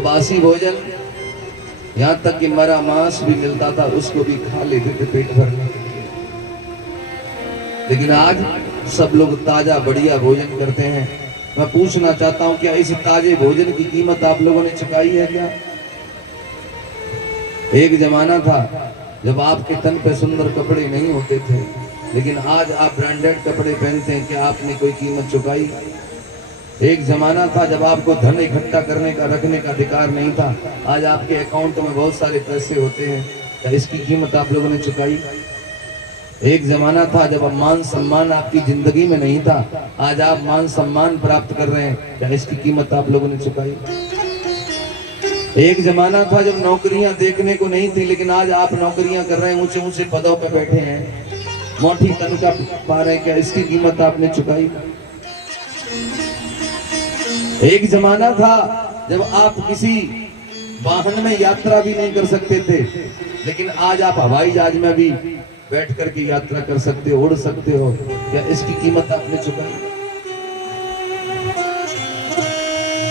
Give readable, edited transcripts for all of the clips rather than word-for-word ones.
तो बासी भोजन, यहाँ तक कि मरा मांस भी मिलता था उसको भी खा लेते थे पेट भरने के लिए। लेकिन आज सब लोग ताजा बढ़िया भोजन करते हैं। मैं पूछना चाहता हूं, क्या इस ताजे भोजन की कीमत आप लोगों ने चुकाई है क्या? एक जमाना था जब आपके तन पे सुंदर कपड़े नहीं होते थे, लेकिन आज आप ब्रांडेड कपड़े पहनते हैं। क्या आपने कोई कीमत चुकाई? एक जमाना था जब आपको धन इकट्ठा करने का, रखने का अधिकार नहीं था। आज आपके अकाउंट में बहुत सारे पैसे होते हैं। क्या इसकी कीमत आप लोगों ने चुकाई? एक जमाना था जब मान सम्मान आपकी जिंदगी में नहीं था। आज आप मान सम्मान प्राप्त कर रहे हैं। क्या इसकी कीमत आप लोगों ने चुकाई? एक जमाना था जब नौकरियां देखने को नहीं थी, लेकिन आज आप नौकरियां कर रहे हैं, ऊंचे ऊंचे पदों पर बैठे हैं, मोटी तनख्वाह पा रहे हैं। क्या इसकी कीमत आपने चुकाई? एक जमाना था जब आप किसी वाहन में यात्रा भी नहीं कर सकते थे, लेकिन आज आप हवाई जहाज में भी बैठ करके यात्रा कर सकते हो, उड़ सकते हो। क्या इसकी कीमत आपने चुकाई?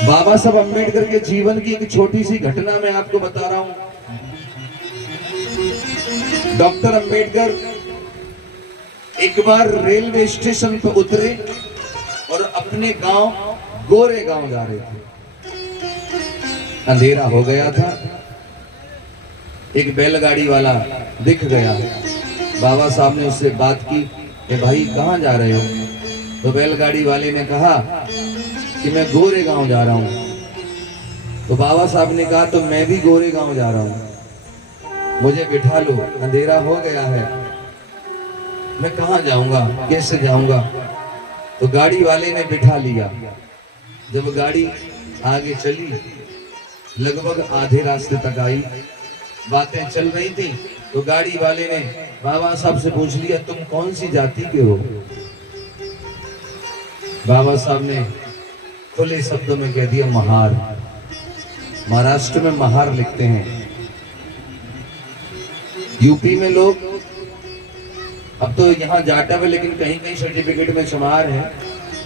बाबा साहब अम्बेडकर के जीवन की एक छोटी सी घटना मैं आपको बता रहा हूं। डॉक्टर अम्बेडकर एक बार रेलवे स्टेशन पर उतरे और अपने गांव गोरे गांव जा रहे थे। अंधेरा हो गया था। एक बैलगाड़ी वाला दिख गया। बाबा साहब ने उससे बात की कि भाई कहाँ जा रहे हो? तो बैलगाड़ी वाले ने कहा कि मैं गोरे गांव जा रहा हूँ। तो बाबा साहब ने कहा तो मैं भी गोरे गांव जा रहा हूँ, मुझे बिठा लो, अंधेरा हो गया है, मैं कहाँ जाऊंगा, कैसे जाऊंगा? तो गाड़ी वाले ने बिठा लिया। जब गाड़ी आगे चली, लगभग आधे रास्ते तक आई, बातें चल रही थी, तो गाड़ी वाले ने बाबा साहब से पूछ लिया तुम कौन सी जाति के हो? बाबा साहब ने खुले शब्दों में कह दिया महार। महाराष्ट्र में महार लिखते हैं। यूपी में लोग, अब तो यहाँ जाटव है लेकिन कहीं कहीं सर्टिफिकेट में चमार है,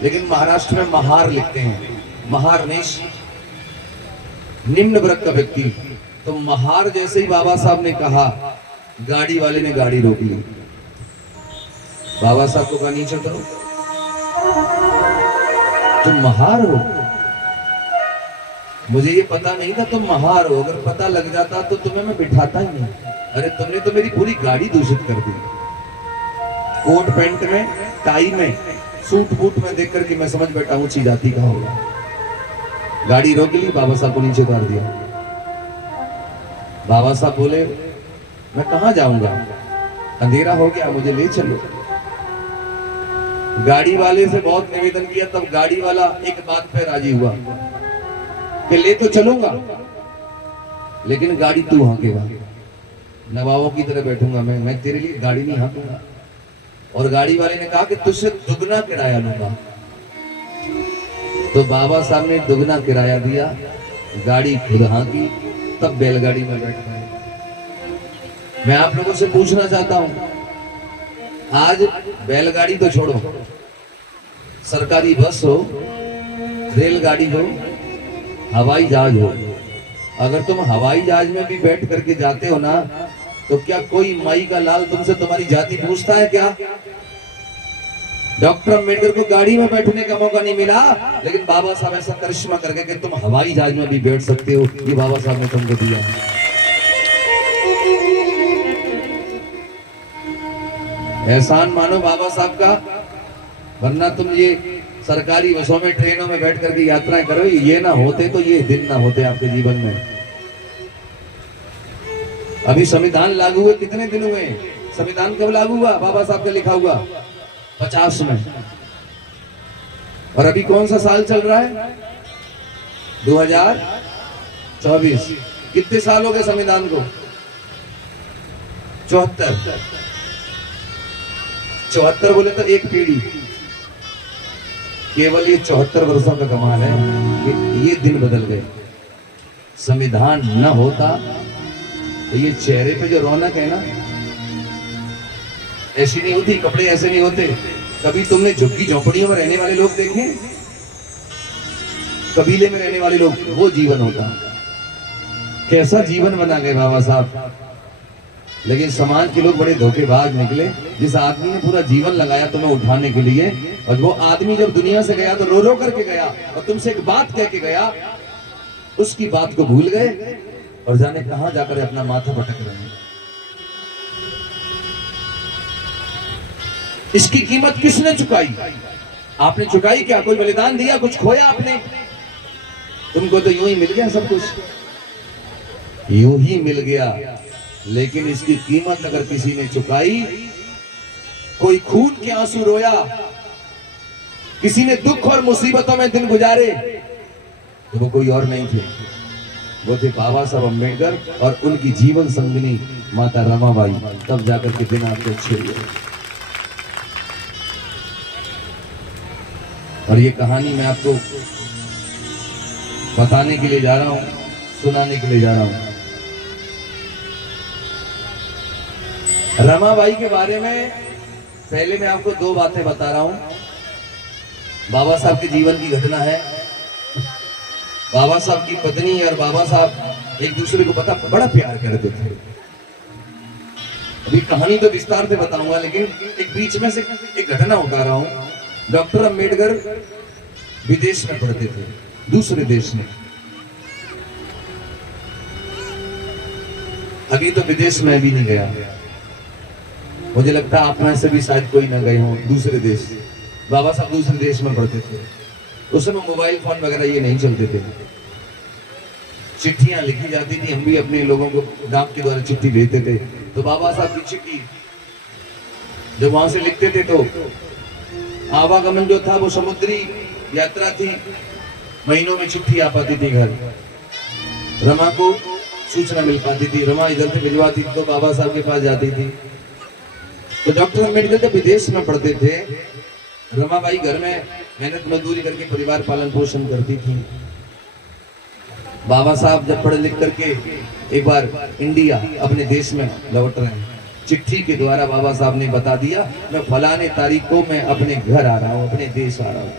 लेकिन महाराष्ट्र में महार लिखते हैं। महार नेश निम्न वर्ग का व्यक्ति। तो महार जैसे ही बाबा साहब ने कहा, गाड़ी वाले ने गाड़ी रोक ली। बाबा साहब को कहा नीचे उतरो, तुम महार हो? मुझे ये पता नहीं था तुम महार हो। अगर पता लग जाता तो तुम्हें मैं बिठाता ही नहीं। अरे तुमने तो मेरी पूरी गाड़ी दूषित कर दी। कोट पैंट में, टाई में, सूट बूट में देख करके मैं समझ बैठा ऊंची जाति का होगा। गाड़ी रोक ली, बाबा साहब को नीचे उतार दिया। बाबा साहब बोले मैं कहाँ जाऊंगा, अंधेरा हो गया, मुझे ले चलो। गाड़ी वाले से बहुत निवेदन किया, तब गाड़ी वाला एक बात पे राजी हुआ कि ले तो चलूंगा, लेकिन गाड़ी तू हाँकेगा, नवाबों की तरह बैठूंगा मैं तेरे लिए गाड़ी नहीं हाँकूंगा। और गाड़ी वाले ने कहा कि तुझसे दुगना किराया लूंगा। तो बाबा साहब ने दुगना किराया दिया, गाड़ी खुद हाँकी, तब बैलगाड़ी में बैठ गए। मैं आप लोगों से पूछना चाहता हूं, आज बैलगाड़ी तो छोड़ो, सरकारी बस हो, रेलगाड़ी हो, हवाई जहाज हो, अगर तुम हवाई जहाज में भी बैठ करके जाते हो ना, तो क्या कोई माई का लाल तुमसे तुम्हारी जाति पूछता है क्या? डॉक्टर अम्बेडकर को गाड़ी में बैठने का मौका नहीं मिला, लेकिन बाबा साहब ऐसा करिश्मा करके कि तुम हवाई जहाज में भी बैठ सकते हो, ये बाबा साहब ने तुमको दिया। एहसान मानो बाबा साहब का, वरना तुम ये सरकारी बसों में, ट्रेनों में बैठ करके यात्राएं करो। ये ना होते तो ये दिन ना होते आपके जीवन में। अभी संविधान लागू हुए कितने दिन हुए? संविधान कब लागू हुआ? बाबा साहब का लिखा हुआ 50 में। और अभी कौन सा साल चल रहा है? 2024। कितने साल हो गए संविधान को? 74 बोले तो एक पीढ़ी। केवल ये 74 वर्षों का कमाल है कि ये दिन बदल गए। संविधान न होता तो ये चेहरे पे जो रौनक है ना, ऐसी नहीं होती, कपड़े ऐसे नहीं होते। कभी तुमने झुग्गी झोपड़ियों में रहने वाले लोग देखे? कबीले में रहने वाले लोग, वो जीवन होता। कैसा जीवन बना गए बाबा साहब। लेकिन समाज के लोग बड़े धोखेबाज निकले। जिस आदमी ने पूरा जीवन लगाया तुम्हें उठाने के लिए, और वो आदमी जब दुनिया से गया तो रो रो करके गया और तुमसे एक बात कह के गया, उसकी बात को भूल गए और जाने कहां जाकर अपना माथा पटक रहे हैं। इसकी कीमत किसने चुकाई? आपने चुकाई क्या? कोई बलिदान दिया? कुछ खोया आपने? तुमको तो यूं ही मिल गया सब कुछ, यूं ही मिल गया। लेकिन इसकी कीमत अगर किसी ने चुकाई, कोई खून के आंसू रोया, किसी ने दुख और मुसीबतों में दिन गुजारे, तो वो कोई और नहीं थे, वो थे बाबा साहब अम्बेडकर और उनकी जीवन संगिनी माता रमाबाई। तब जाकर के दिन आपके अच्छे हुए। और ये कहानी मैं आपको बताने के लिए जा रहा हूं, सुनाने के लिए जा रहा हूं। रमाबाई के बारे में पहले मैं आपको दो बातें बता रहा हूं। बाबा साहब के जीवन की घटना है। बाबा साहब की पत्नी और बाबा साहब एक दूसरे को बड़ा प्यार करते थे। अभी कहानी तो विस्तार से बताऊंगा, लेकिन एक बीच में से एक घटना उठा रहा हूं। डॉक्टर अम्बेडकर विदेश में पढ़ते थे, दूसरे देश में। अभी तो विदेश में भी नहीं गया, मुझे लगता है आप में से भी शायद कोई ना गए हो दूसरे देश। बाबा साहब दूसरे देश में पढ़ते थे। उस समय मोबाइल फोन वगैरह ये नहीं चलते थे, चिट्ठियां लिखी जाती थी। हम भी अपने लोगों को डाक के द्वारा चिट्ठी भेजते थे। तो बाबा साहब की चिट्ठी जब वहां से लिखते थे तो आवागमन जो था वो समुद्री यात्रा थी, महीनों में चिट्ठी आ पाती थी घर। रमा को सूचना मिल पाती थी, रमा इधर से भिजवाती थी तो बाबा साहब के पास जाती थी। तो डॉक्टर अम्बेडकर जब विदेश में पढ़ते थे, रमाबाई घर में मेहनत मजदूरी करके परिवार पालन पोषण करती थी। बाबा साहब जब पढ़ लिख करके एक बार इंडिया अपने देश में लौट रहे हैं, चिट्ठी के द्वारा बाबा साहब ने बता दिया, मैं फलाने तारीख को मैं अपने घर आ रहा हूं, अपने देश आ रहा हूं।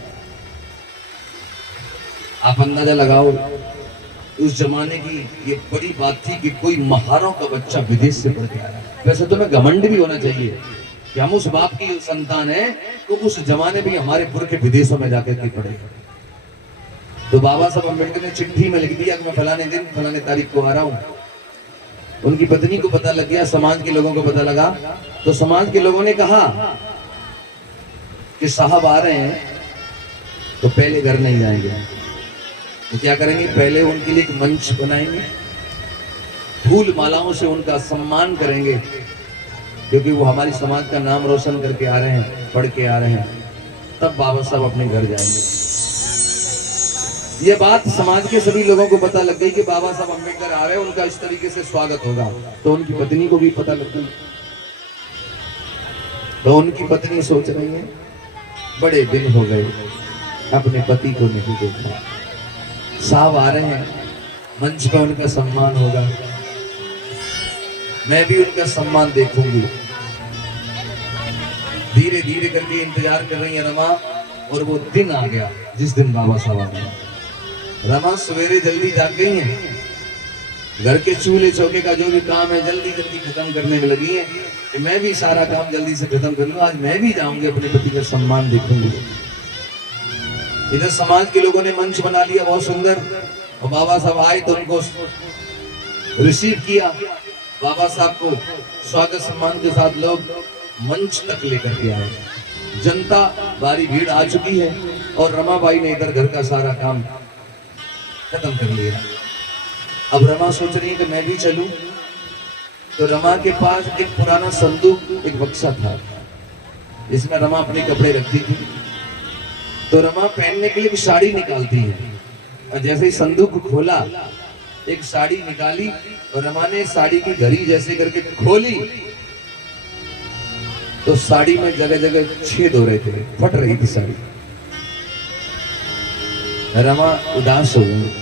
आप अंदाजा लगाओ उस जमाने की ये बड़ी बात थी कि कोई महारों का बच्चा विदेश से पढ़ के आ रहा है। वैसे तो मैं घमंड भी होना चाहिए कि हम उस बाप की संतान है, तो उस जमाने भी हमारे पुरखे विदेशों में जाकर के पढ़े। तो बाबा साहब अम्बेडकर ने चिट्ठी में लिख दिया कि मैं फलाने दिन फलाने तारीख को आ रहा हूं। उनकी पत्नी को पता लग गया, समाज के लोगों को पता लगा। तो समाज के लोगों ने कहा कि साहब आ रहे हैं तो पहले घर नहीं जाएंगे। तो क्या करेंगे? पहले उनके लिए एक मंच बनाएंगे, फूल मालाओं से उनका सम्मान करेंगे, क्योंकि वो हमारी समाज का नाम रोशन करके आ रहे हैं, पढ़ के आ रहे हैं। तब बाबा साहब अपने घर जाएंगे। ये बात समाज के सभी लोगों को पता लग गई कि बाबा साहब अम्बेडकर आ रहे हैं, उनका इस तरीके से स्वागत होगा। तो उनकी पत्नी को भी पता लग गई। तो उनकी पत्नी सोच रही है, बड़े दिन हो गए अपने पति को नहीं देखा, साहब आ रहे हैं, मंच पर उनका सम्मान होगा, मैं भी उनका सम्मान देखूंगी। धीरे धीरे करके इंतजार कर रही है रमा, और वो दिन आ गया जिस दिन बाबा साहब आ गए। रमा सवेरे जल्दी जाग गई है, घर के चूल्हे चौके का जो भी काम है जल्दी जल्दी खत्म करने में लगी है कि मैं भी सारा काम जल्दी से खत्म कर लूं, आज मैं भी जाऊंगी अपने पति का सम्मान देखूंगी। इधर समाज के लोगों ने मंच बना लिया बहुत सुंदर, और बाबा साहब आए तो उनको रिसीव किया। बाबा साहब को स्वागत सम्मान के साथ लोग मंच तक लेकर के आए। जनता भारी भीड़ आ चुकी है और रमाबाई ने इधर घर का सारा काम खत्म कर लिया। अब रमा सोच रही है कि मैं भी चलूं। तो रमा के पास एक पुराना संदूक, एक बक्सा था, जिसमें रमा अपने कपड़े रखती थी। तो रमा पहनने के लिए एक साड़ी निकालती है, और जैसे ही संदूक खोला एक साड़ी निकाली, और रमा ने साड़ी की घड़ी जैसे करके खोली तो साड़ी में जगह जगह छेद हो रहे थे, फट रही थी साड़ी। रमा उदास हो गई।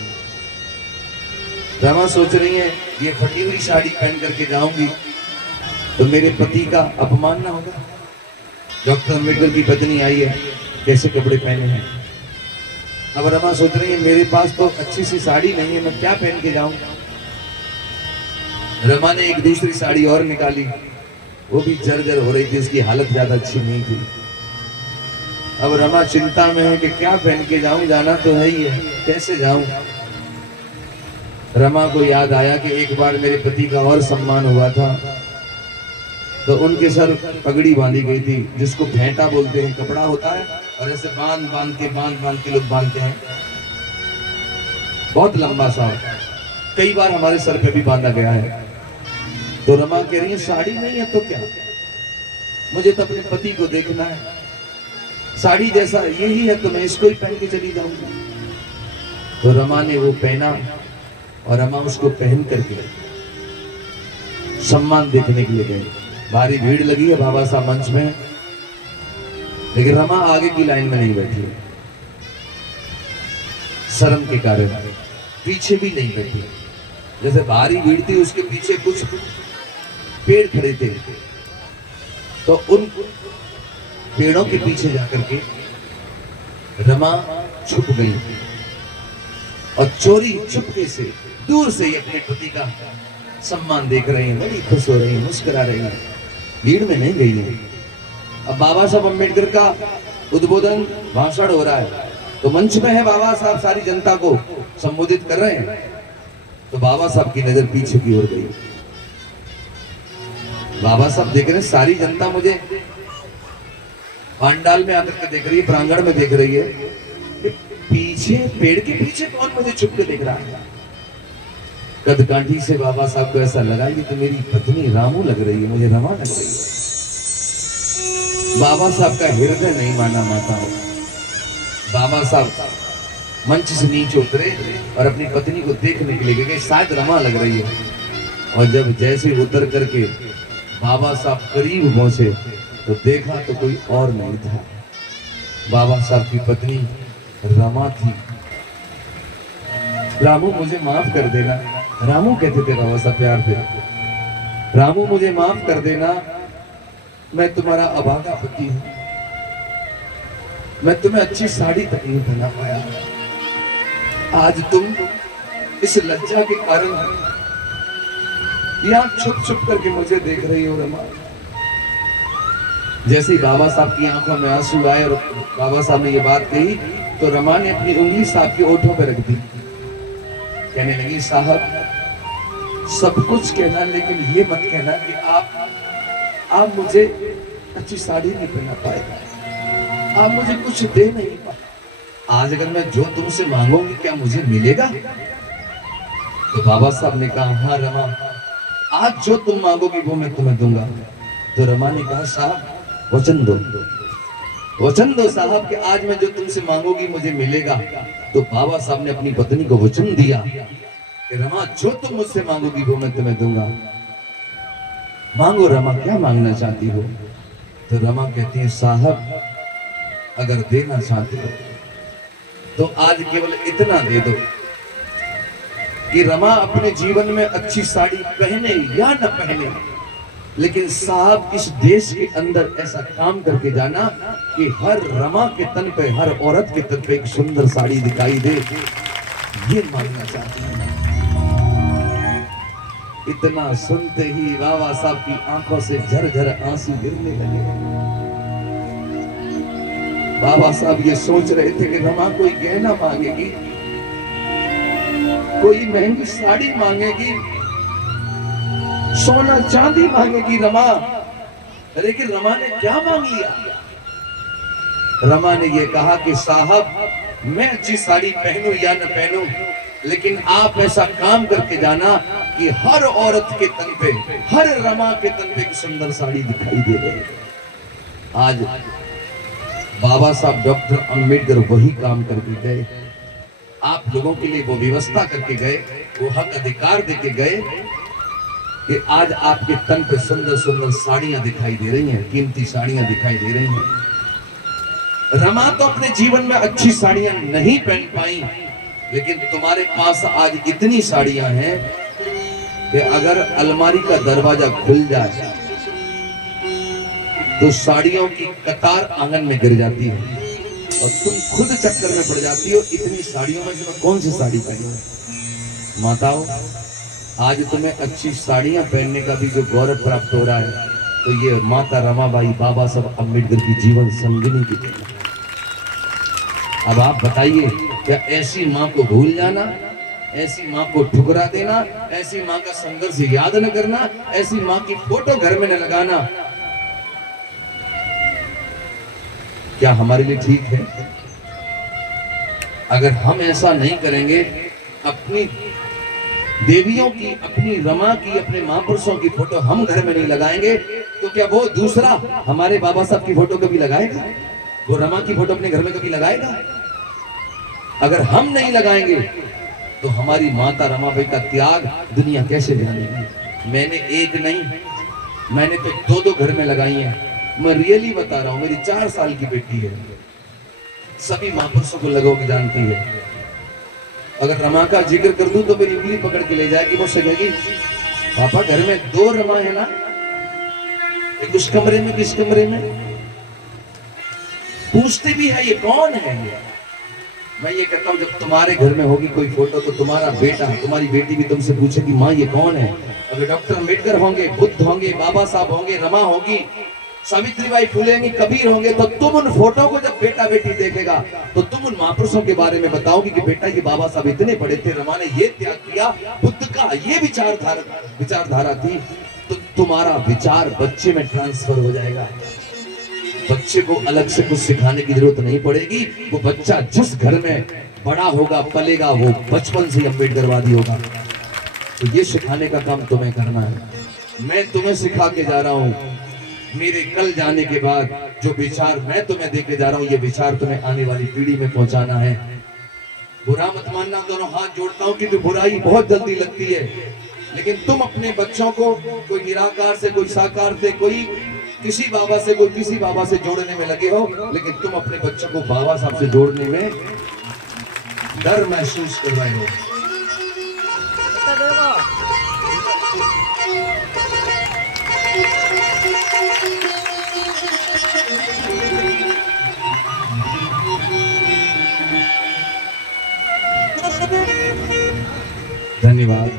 रमा सोच रही है ये फटी हुई साड़ी पहन करके जाऊंगी तो मेरे पति का अपमान ना होगा। डॉक्टर अम्बेडकर की पत्नी आई है, कैसे कपड़े पहने हैं। अब रमा सोच रही है मेरे पास तो अच्छी सी साड़ी नहीं है, मैं क्या पहन के जाऊं। रमा ने एक दूसरी साड़ी और निकाली, वो भी जर्जर हो रही थी, उसकी हालत ज्यादा अच्छी नहीं थी। अब रमा चिंता में है कि क्या पहन के जाऊं, जाना तो है ही है, कैसे जाऊं। रमा को याद आया कि एक बार मेरे पति का और सम्मान हुआ था, तो उनके सर पगड़ी बांधी गई थी, जिसको फेंटा बोलते हैं, कपड़ा होता है और ऐसे बांध बांध के लोग बांधते हैं, बहुत लंबा सा, कई बार हमारे सर पे भी बांधा गया है। तो रमा कह रही है साड़ी नहीं है तो क्या, मुझे तो अपने पति को देखना है, साड़ी जैसा यही है तो मैं इसको ही पहन के चली जाऊंगी। तो रमा ने वो पहना और रमा उसको पहन करके सम्मान देखने के लिए गई। भारी भीड़ लगी है बाबा साहब मंच में, लेकिन रमा आगे की लाइन में नहीं बैठी, शर्म के कारण पीछे भी नहीं बैठी। जैसे भारी भीड़ थी, उसके पीछे कुछ पेड़ खड़े थे, तो उन पेड़ों के पीछे जाकर के रमा छुप गई और चोरी चुपके से दूर से ही अपने पति का सम्मान देख रही हैं, बड़ी खुश हो रही हैं, मुस्कुरा रही हैं, भीड़ में नहीं गई है। अब बाबा साहब अम्बेडकर का उद्बोधन भाषण हो रहा है, तो मंच में है बाबा साहब, सारी जनता को संबोधित कर रहे हैं, तो बाबा साहब की नजर पीछे की ओर गई। बाबा साहब देख रहे हैं, सारी जनता मुझे पांडाल में आकर के देख रही है, प्रांगण में देख रही है, पीछे पेड़ के पीछे कौन मुझे छुप के देख रहा है। कदकाठी से बाबा साहब को ऐसा लगा ये तो मेरी पत्नी रामू लग रही है, मुझे रमा लग रही है। बाबा साहब का हृदय नहीं माना माताओं। बाबा साहब मंच से नीचे उतरे और अपनी पत्नी को देखने के लिए गए, शायद रमा लग रही है। और जब जैसे उतर करके बाबा साहब करीब पहुंचे तो देखा तो कोई और नहीं था, बाबा साहब की पत्नी रमा थी। रामू मुझे माफ कर देना, रामू कहते थे बाबा साहब प्यार से, रामू मुझे माफ कर देना, मैं तुम्हारा अभागा पति हूं, मैं तुम्हें अच्छी साड़ी तक नहीं पहना पाया, आज तुम इस लज्जा के कारण यहाँ छुप छुप करके मुझे देख रही हो रमा। जैसे ही बाबा साहब की आंखों में आंसू आए और बाबा साहब ने ये बात कही, तो रमा ने अपनी उंगली साहब के ओठों पर रख दी, कहने लगी साहब सब कुछ कहना, लेकिन ये मत कहना कि आप मुझे अच्छी साड़ी नहीं पहना पाए, आप मुझे कुछ दे नहीं पाए, आज अगर मैं जो तुमसे मांगूंगी क्या मुझे मिलेगा। तो बाबा साहब ने कहा हाँ रमा, आज जो तुम मांगोगी वो मैं तुम्हें दूंगा। तो रमा ने कहा साहब वचन दो, वचन दो साहब कि आज मैं जो तुमसे मांगोगी मुझे मिलेगा। तो बाबा साहब ने अपनी पत्नी को वचन दिया कि रमा जो तुम मुझसे मांगोगी वो मैं तुम्हें दूंगा। मांगो रमा, क्या मांगना चाहती हो। तो रमा कहती है साहब अगर देना चाहते हो तो आज केवल इतना दे दो कि रमा अपने जीवन में अच्छी साड़ी पहने या न पहने, लेकिन साहब इस देश के अंदर ऐसा काम करके जाना कि हर रमा के तन पे, हर औरत के तन पे एक सुंदर साड़ी दिखाई दे, ये मांगना चाहती हूँ। इतना सुनते ही बाबा साहब की आंखों से झरझर आंसू गिरने लगे। बाबा साहब ये सोच रहे थे कि रमा कोई गहना मांगेगी, कोई महंगी साड़ी मांगेगी, सोना चांदी मांगेगी रमा, लेकिन रमा ने क्या मांग लिया। रमा ने ये कहा कि साहब मैं अच्छी साड़ी पहनूं या न पहनूं, लेकिन आप ऐसा काम करके जाना कि हर औरत के तन पे, हर रमा के तन पे एक सुंदर साड़ी दिखाई दे रही है। आज बाबा साहब डॉक्टर अंबेडकर वही काम करके गए, आप लोगों के लिए वो व्यवस्था करके गए, वो हक अधिकार देके गए कि आज आपके तन पे सुंदर सुंदर साड़ियां दिखाई दे रही हैं, कीमती साड़ियां दिखाई दे रही हैं। रमा तो अपने जीवन में अच्छी साड़ियां नहीं पहन पाई, लेकिन तुम्हारे पास आज इतनी साड़ियां हैं कि अगर अलमारी का दरवाजा खुल जाए तो साड़ियों की कतार आंगन में गिर जाती है और तुम खुद चक्कर में पड़ जाती हो, इतनी साड़ियों में से मैं कौन सी साड़ी पहनूं। माताओं आज तुम्हें अच्छी साड़ियां पहनने का भी जो गौरव प्राप्त हो रहा है, तो ये माता रमाबाई बाबा साहब अम्बेडकर की जीवन संगिनी की देन है। अब आप बताइए, क्या ऐसी माँ को भूल जाना, ऐसी माँ को ठुकरा देना, ऐसी माँ का संघर्ष याद न करना, ऐसी माँ की फोटो घर में न लगाना, क्या हमारे लिए ठीक है? अगर हम ऐसा नहीं करेंगे, अपनी देवियों की, अपनी रमा की, अपने महापुरुषों की फोटो हम घर में नहीं लगाएंगे, तो क्या वो दूसरा हमारे बाबा साहब की फोटो कभी लगाएगा? वो रमा की फोटो अपने घर में कभी लगाएगा? अगर हम नहीं लगाएंगे तो हमारी माता रमाबाई का त्याग दुनिया कैसे जानेगी? मैंने एक नहीं, मैंने तो दो दो घर में लगाई हैं। मैं रियली बता रहा हूं, मेरी 4 साल की बेटी है, सभी महापुरुषों को लगोगी जानती है। अगर रमा का जिक्र कर दूं तो मेरी उंगली पकड़ के ले जाएगी, मुझसे कहेगी पापा घर में 2 रमा है ना, एक उस कमरे में, किस कमरे में? पूछते भी है ये कौन है ये? मैं ये कहता हूं, जब तुम्हारे घर में होगी कोई फोटो तो तुम्हारा बेटा, तुम्हारी बेटी भी तुमसे पूछेगी माँ ये कौन है? अगर डॉक्टर अम्बेडकर होंगे, बुद्ध होंगे, बाबा साहब होंगे, रमा होगी, सावित्रीबाई फुले होंगी, कबीर होंगे, तो तुम उन फोटो को जब बेटा बेटी देखेगा तो तुम उन महापुरुषों के बारे में बताओगी कि बेटा ये बाबा साहब इतने बड़े थे, रमा ने ये त्याग किया, बुद्ध का ये विचारधारा थी, तो तुम्हारा विचार बच्चे में ट्रांसफर हो जाएगा। बच्चे को अलग से कुछ सिखाने की जरूरत नहीं पड़ेगी। वो बच्चा जिस घर में बड़ा होगा, पलेगा, वो बचपन से अम्बेडकरवादी होगा। तो ये सिखाने का काम तुम्हें करना है। मैं तुम्हें सिखा के जा रहा हूँ, मेरे कल जाने के बाद जो विचार मैं तुम्हें देके जा रहा हूँ, ये विचार तुम्हें आने वाली पीढ़ी में पहुंचाना है। बुरा मत मानना, दोनों हाथ जोड़ता हूँ, क्योंकि बुराई बहुत जल्दी लगती है, लेकिन तुम अपने बच्चों को कोई निराकार से, कोई साकार से, कोई किसी बाबा से, कोई किसी बाबा से जोड़ने में लगे हो, लेकिन तुम अपने बच्चों को बाबा साहब से जोड़ने में डर महसूस कर रहे हो। धन्यवाद।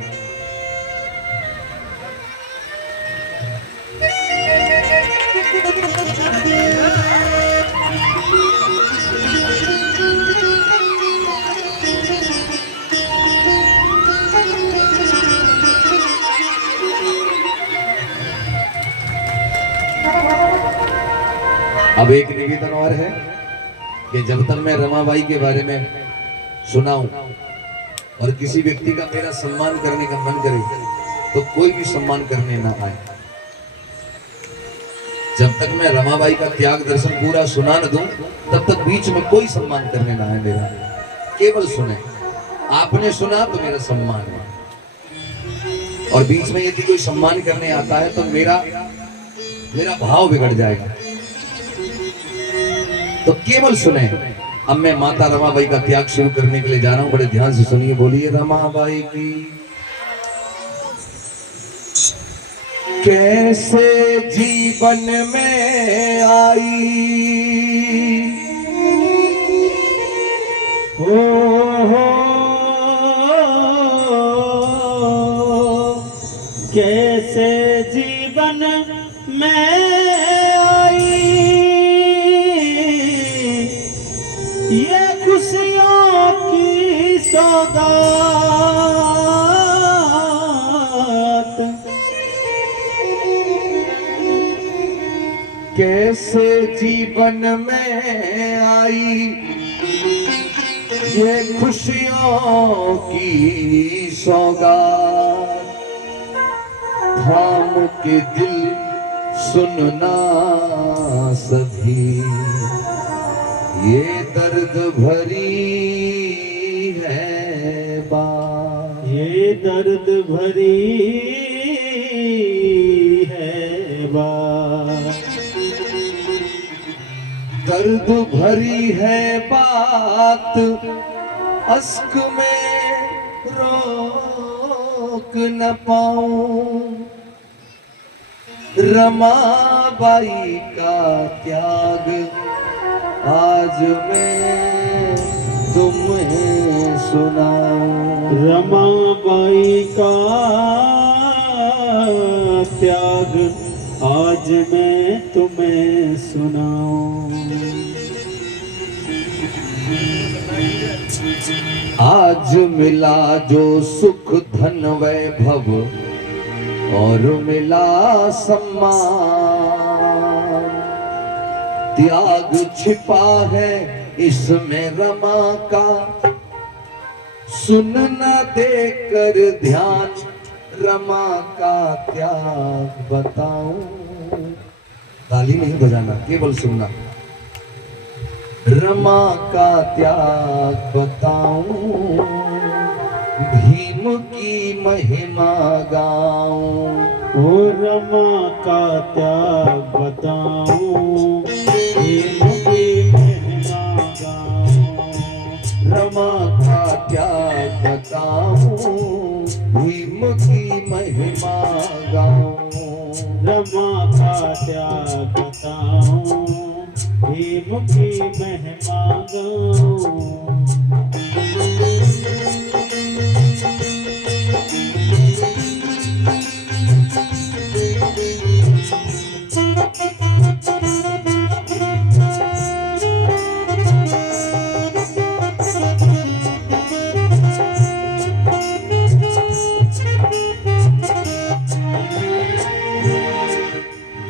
अब एक निवेदन और है कि जब तक मैं रमाबाई के बारे में सुनाऊं और किसी व्यक्ति का मेरा सम्मान करने का मन करे, तो कोई भी सम्मान करने ना आए। जब तक मैं रमाबाई का त्याग दर्शन पूरा सुना न दूं, तब तक बीच में कोई सम्मान करने ना आए मेरा। केवल सुने, आपने सुना तो मेरा सम्मान है, और बीच में यदि कोई सम्मान करने आता है तो मेरा भाव बिगड़ जाएगा। तो केवल सुने। अब मैं माता रमाबाई का त्याग शुरू करने के लिए जा रहा हूं, बड़े ध्यान से सुनिए। बोलिए रमाबाई की। कैसे जीवन में आई हो, कैसे जीवन में आई ये खुशियों की सौगात, कैसे जीवन में आई ये खुशियों की सौगात, थाम के दिल सुनना सभी ये दर्द भरी है बात, ये दर्द भरी है बात, दर्द भरी है बात, अश्क में रोक न पाऊं, रमाबाई का त्याग आज मैं तुम्हें सुनाऊं। रमाबाई का त्याग आज मैं तुम्हें सुनाऊं। आज मिला जो सुख धन वैभव और मिला सम्मान, त्याग छिपा है इसमें रमा का, सुन न देकर ध्यान रमा का त्याग बताऊं। ताली नहीं बजाना, केवल सुनना। रमा का त्याग बताऊं, भीम की महिमा गाऊं। ओ रमा का त्याग बताऊं, भीम की महिमा गाऊं। रमा का त्याग बताऊं, भीम की महिमा गाऊं। रमा का त्याग बताऊं, भीम की महिमा गाऊं।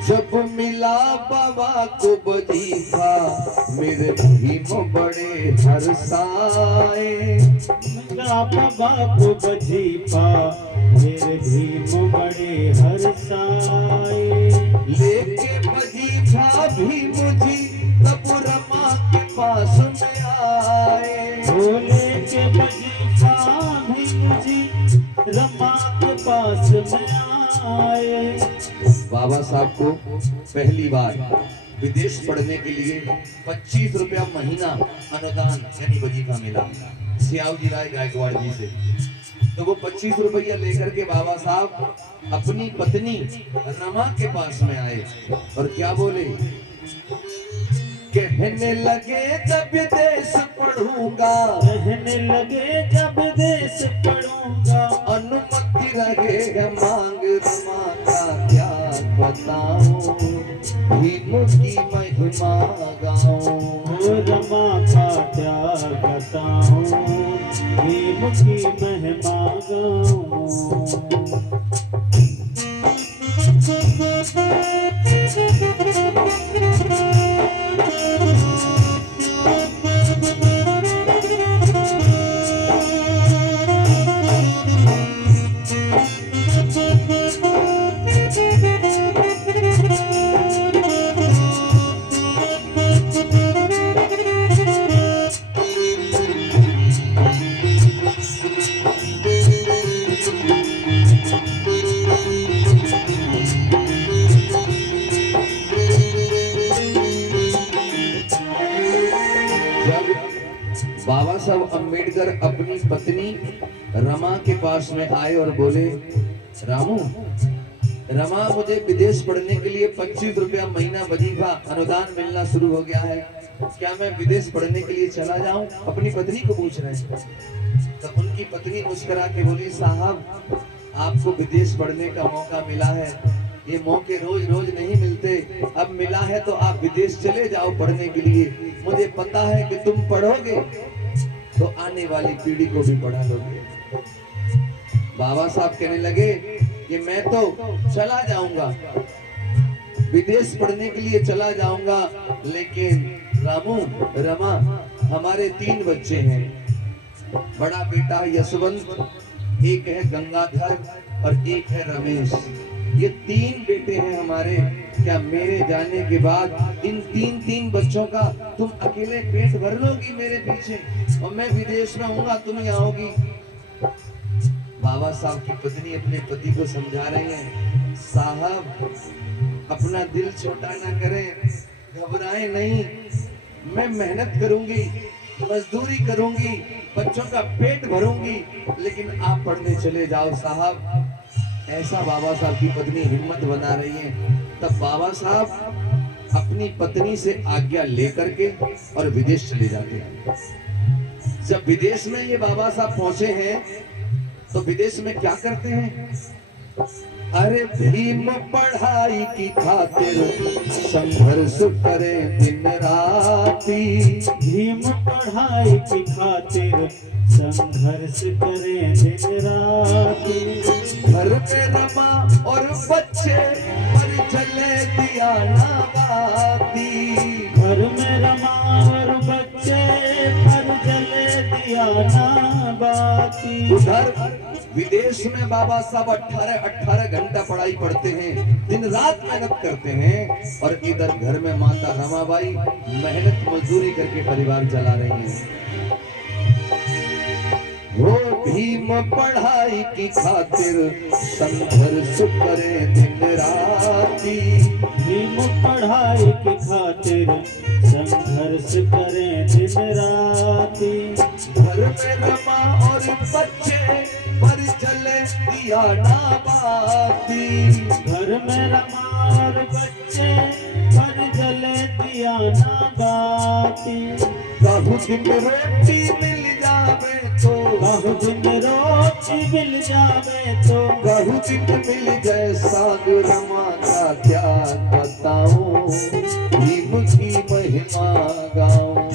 जब मिला बाबा को वजीफा, मेरे भीम बड़े हर्षाए। मिला बाबा को वजीफा, मेरे भीम बड़े हर्षाए। लेके वजीफा भीम जी तब रमा के पास में आए। भोले के वजीफा भीम जी रमा के पास में आए। बाबा साहब को पहली बार विदेश पढ़ने के लिए 25 रुपया महीना अनुदान यानी वजीफा मिला सियावजी राय गायकवाड़ जी से। तो वो 25 रुपया लेकर के बाबा साहब अपनी पत्नी रमा के पास में आए और क्या बोले, कहने लगे जब देश पढ़ूंगा, कहने लगे जब देश पढ़ूंगा, अनुमति रहे मांग रमा का त्याग बताऊं, भीम की महिमा गाऊं। रमा का त्याग बताऊं, भीम की महिमा गाऊं। बाबा साहब अम्बेडकर अपनी पत्नी रमा के पास में आए और बोले, रामू, रमा मुझे विदेश पढ़ने के लिए 25 रुपया महीना वजीफा अनुदान मिलना शुरू हो गया है, क्या मैं विदेश पढ़ने के लिए चला जाऊं? अपनी पत्नी को पूछ रहे हैं। तो उनकी पत्नी मुस्कुरा के बोली, साहब आपको विदेश पढ़ने का मौका मिला है, ये मौके रोज रोज नहीं मिलते, अब मिला है तो आप विदेश चले जाओ पढ़ने के लिए। मुझे पता है कि तुम पढ़ोगे तो आने वाली पीढ़ी को भी पढ़ा लोगे। बाबा साहब कहने लगे कि मैं तो चला जाऊंगा, विदेश पढ़ने के लिए चला जाऊंगा, लेकिन रामू, रमा, हमारे 3 बच्चे हैं। बड़ा बेटा यशवंत, एक है गंगाधर और एक है रमेश। ये 3 बेटे हैं हमारे। क्या मेरे जाने के बाद इन 3 बच्चों का तुम अकेले पेट भर लोगी मेरे पीछे, और मैं विदेश में होऊंगा, तुम ही आओगी? बाबा साहब की पत्नी अपने पति को समझा रही है, साहब अपना दिल छोटा ना करें, घबराएं नहीं, मैं मेहनत करूंगी, मजदूरी करूंगी, बच्चों का पेट भरूंगी, लेकिन आप पढ़ने चले जाओ साहब। ऐसा बाबा साहब की पत्नी हिम्मत बना रही है। तब बाबा साहब अपनी पत्नी से आज्ञा लेकर के और विदेश चले जाते हैं। जब विदेश में ये बाबा साहब पहुंचे हैं तो विदेश में क्या करते हैं? अरे भीम पढ़ाई की खातिर संघर्ष करे दिन राती। भीम पढ़ाई की खातिर संघर्ष करे दिन राती। घर में रमा और बच्चे पर चले दिया ना बाती। घर में रमा और बच्चे पर जले दिया ना बाती। उधर विदेश में बाबा साहब 18 घंटा पढ़ाई पढ़ते हैं, दिन रात मेहनत करते हैं, और इधर घर में माता रमाबाई मेहनत मजदूरी करके परिवार चला रही हैं। वो भीम पढ़ाई की खातिर संघर्ष करे दिन राती। भीम पढ़ाई की खातिर संघर्ष करे दिन राती। घर में रमा और बच्चे पर चले दिया ना बाती। घर में रमा और बच्चे पर जले दिया ना बाती। कहूँ दिन रोटी मिल जावे तो, कहूँ दिन रोटी मिल जावे तो, कहूँ दिन मिल जाए साग रमा का क्या बताऊं, भीम की महिमा गाऊं।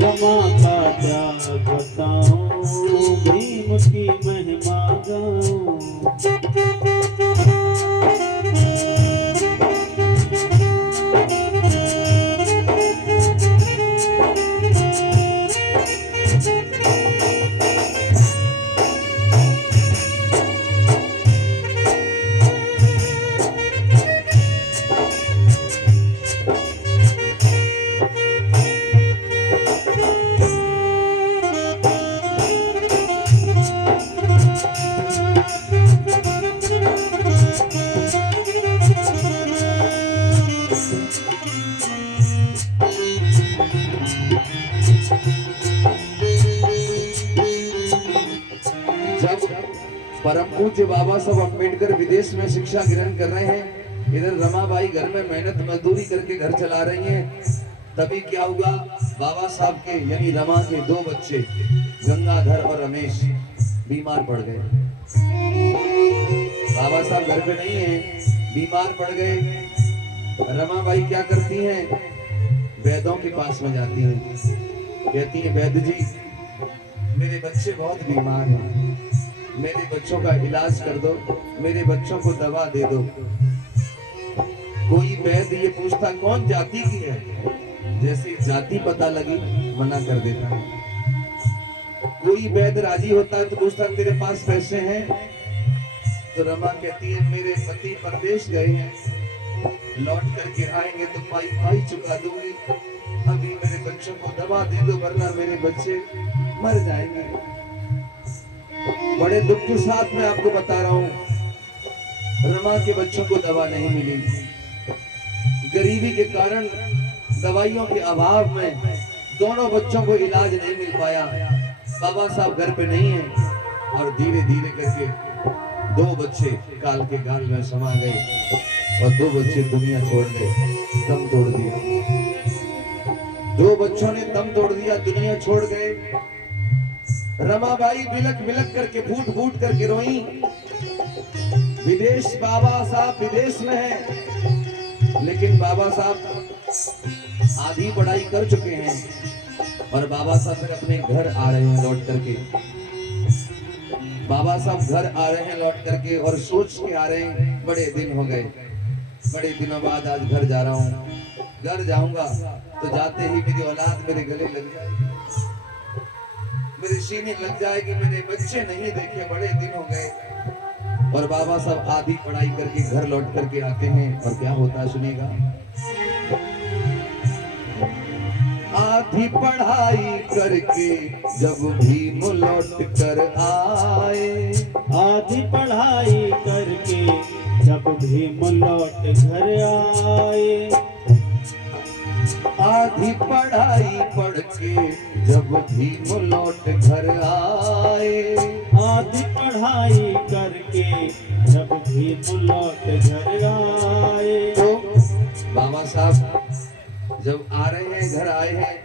रमा का क्या बताऊं, भीम की महिमा गाऊं। जब परम पूज्य बाबा साहब अम्बेडकर विदेश में शिक्षा ग्रहण कर रहे हैं, इधर रमाबाई घर में मेहनत मजदूरी करके घर चला रही हैं, तभी क्या हुआ, बाबा साहब के यानी रमा के 2 बच्चे गंगाधर और रमेश बीमार पड़ गए। बाबा साहब घर पे नहीं है, बीमार पड़ गए। रमाबाई क्या करती हैं, वैद्यों के पास में जाती हैं, कहती हैं वैद्य जी मेरे बच्चे बहुत बीमार हैं, मेरे बच्चों का इलाज कर दो, मेरे बच्चों को दवा दे दो। कोई वैद्य ये पूछता कौन जाति की है, जैसी जाति पता लगी मना कर देता है। कोई वैद्य राजी होता है तो पूछता तेरे पास पैसे हैं, तो रमा कहती है मेरे पति परदेश गए हैं, लौट करके आएंगे तो पाई चुका दूंगी, अभी मेरे बच्चों को दवा दे दो वरना मेरे बच्चे मर जाएंगे। बड़े दुख के साथ मैं आपको बता रहा हूं, रमा के बच्चों को दवा नहीं मिली। गरीबी के कारण, दवाइयों के अभाव में दोनों बच्चों को इलाज नहीं मिल पाया। बाबा साहब घर पे नहीं है, और धीरे धीरे करके 2 बच्चे काल के गाल में समा गए और 2 बच्चे दुनिया छोड़ गए, दम तोड़ दिया। 2 बच्चों ने दम तोड़ दिया, दुनिया छोड़ गए। रमाबाई बिलक बिलक करके फूट फूट करके रोई। विदेश, बाबा साहब विदेश में है, लेकिन बाबा साहब आधी पढ़ाई कर चुके हैं, और बाबा साहब फिर अपने घर आ रहे हैं लौट करके। बाबा साहब घर आ रहे हैं लौट करके, और सोच के आ रहे हैं बड़े दिन हो गए, बड़े दिनों बाद आज घर जा रहा हूँ। घर जाऊंगा तो जाते ही मेरी औलाद मेरे गले लग जाएगी, मेरे सीने लग जाएगी, मेरे बच्चे नहीं देखे बड़े दिन हो गए। और बाबा साहब आधी पढ़ाई करके घर लौट करके आते हैं, और क्या होता है सुनिएगा। आधी पढ़ाई करके जब भीम लौट कर आए, आधी पढ़ाई करके जब भीम लौट घर आए। आधी पढ़ाई पढ़ के जब भीम लौट घर आए। आधी पढ़ाई करके जब भीम लौट घर आए। तो बाबा साहब जब आ रहे हैं, घर आए हैं,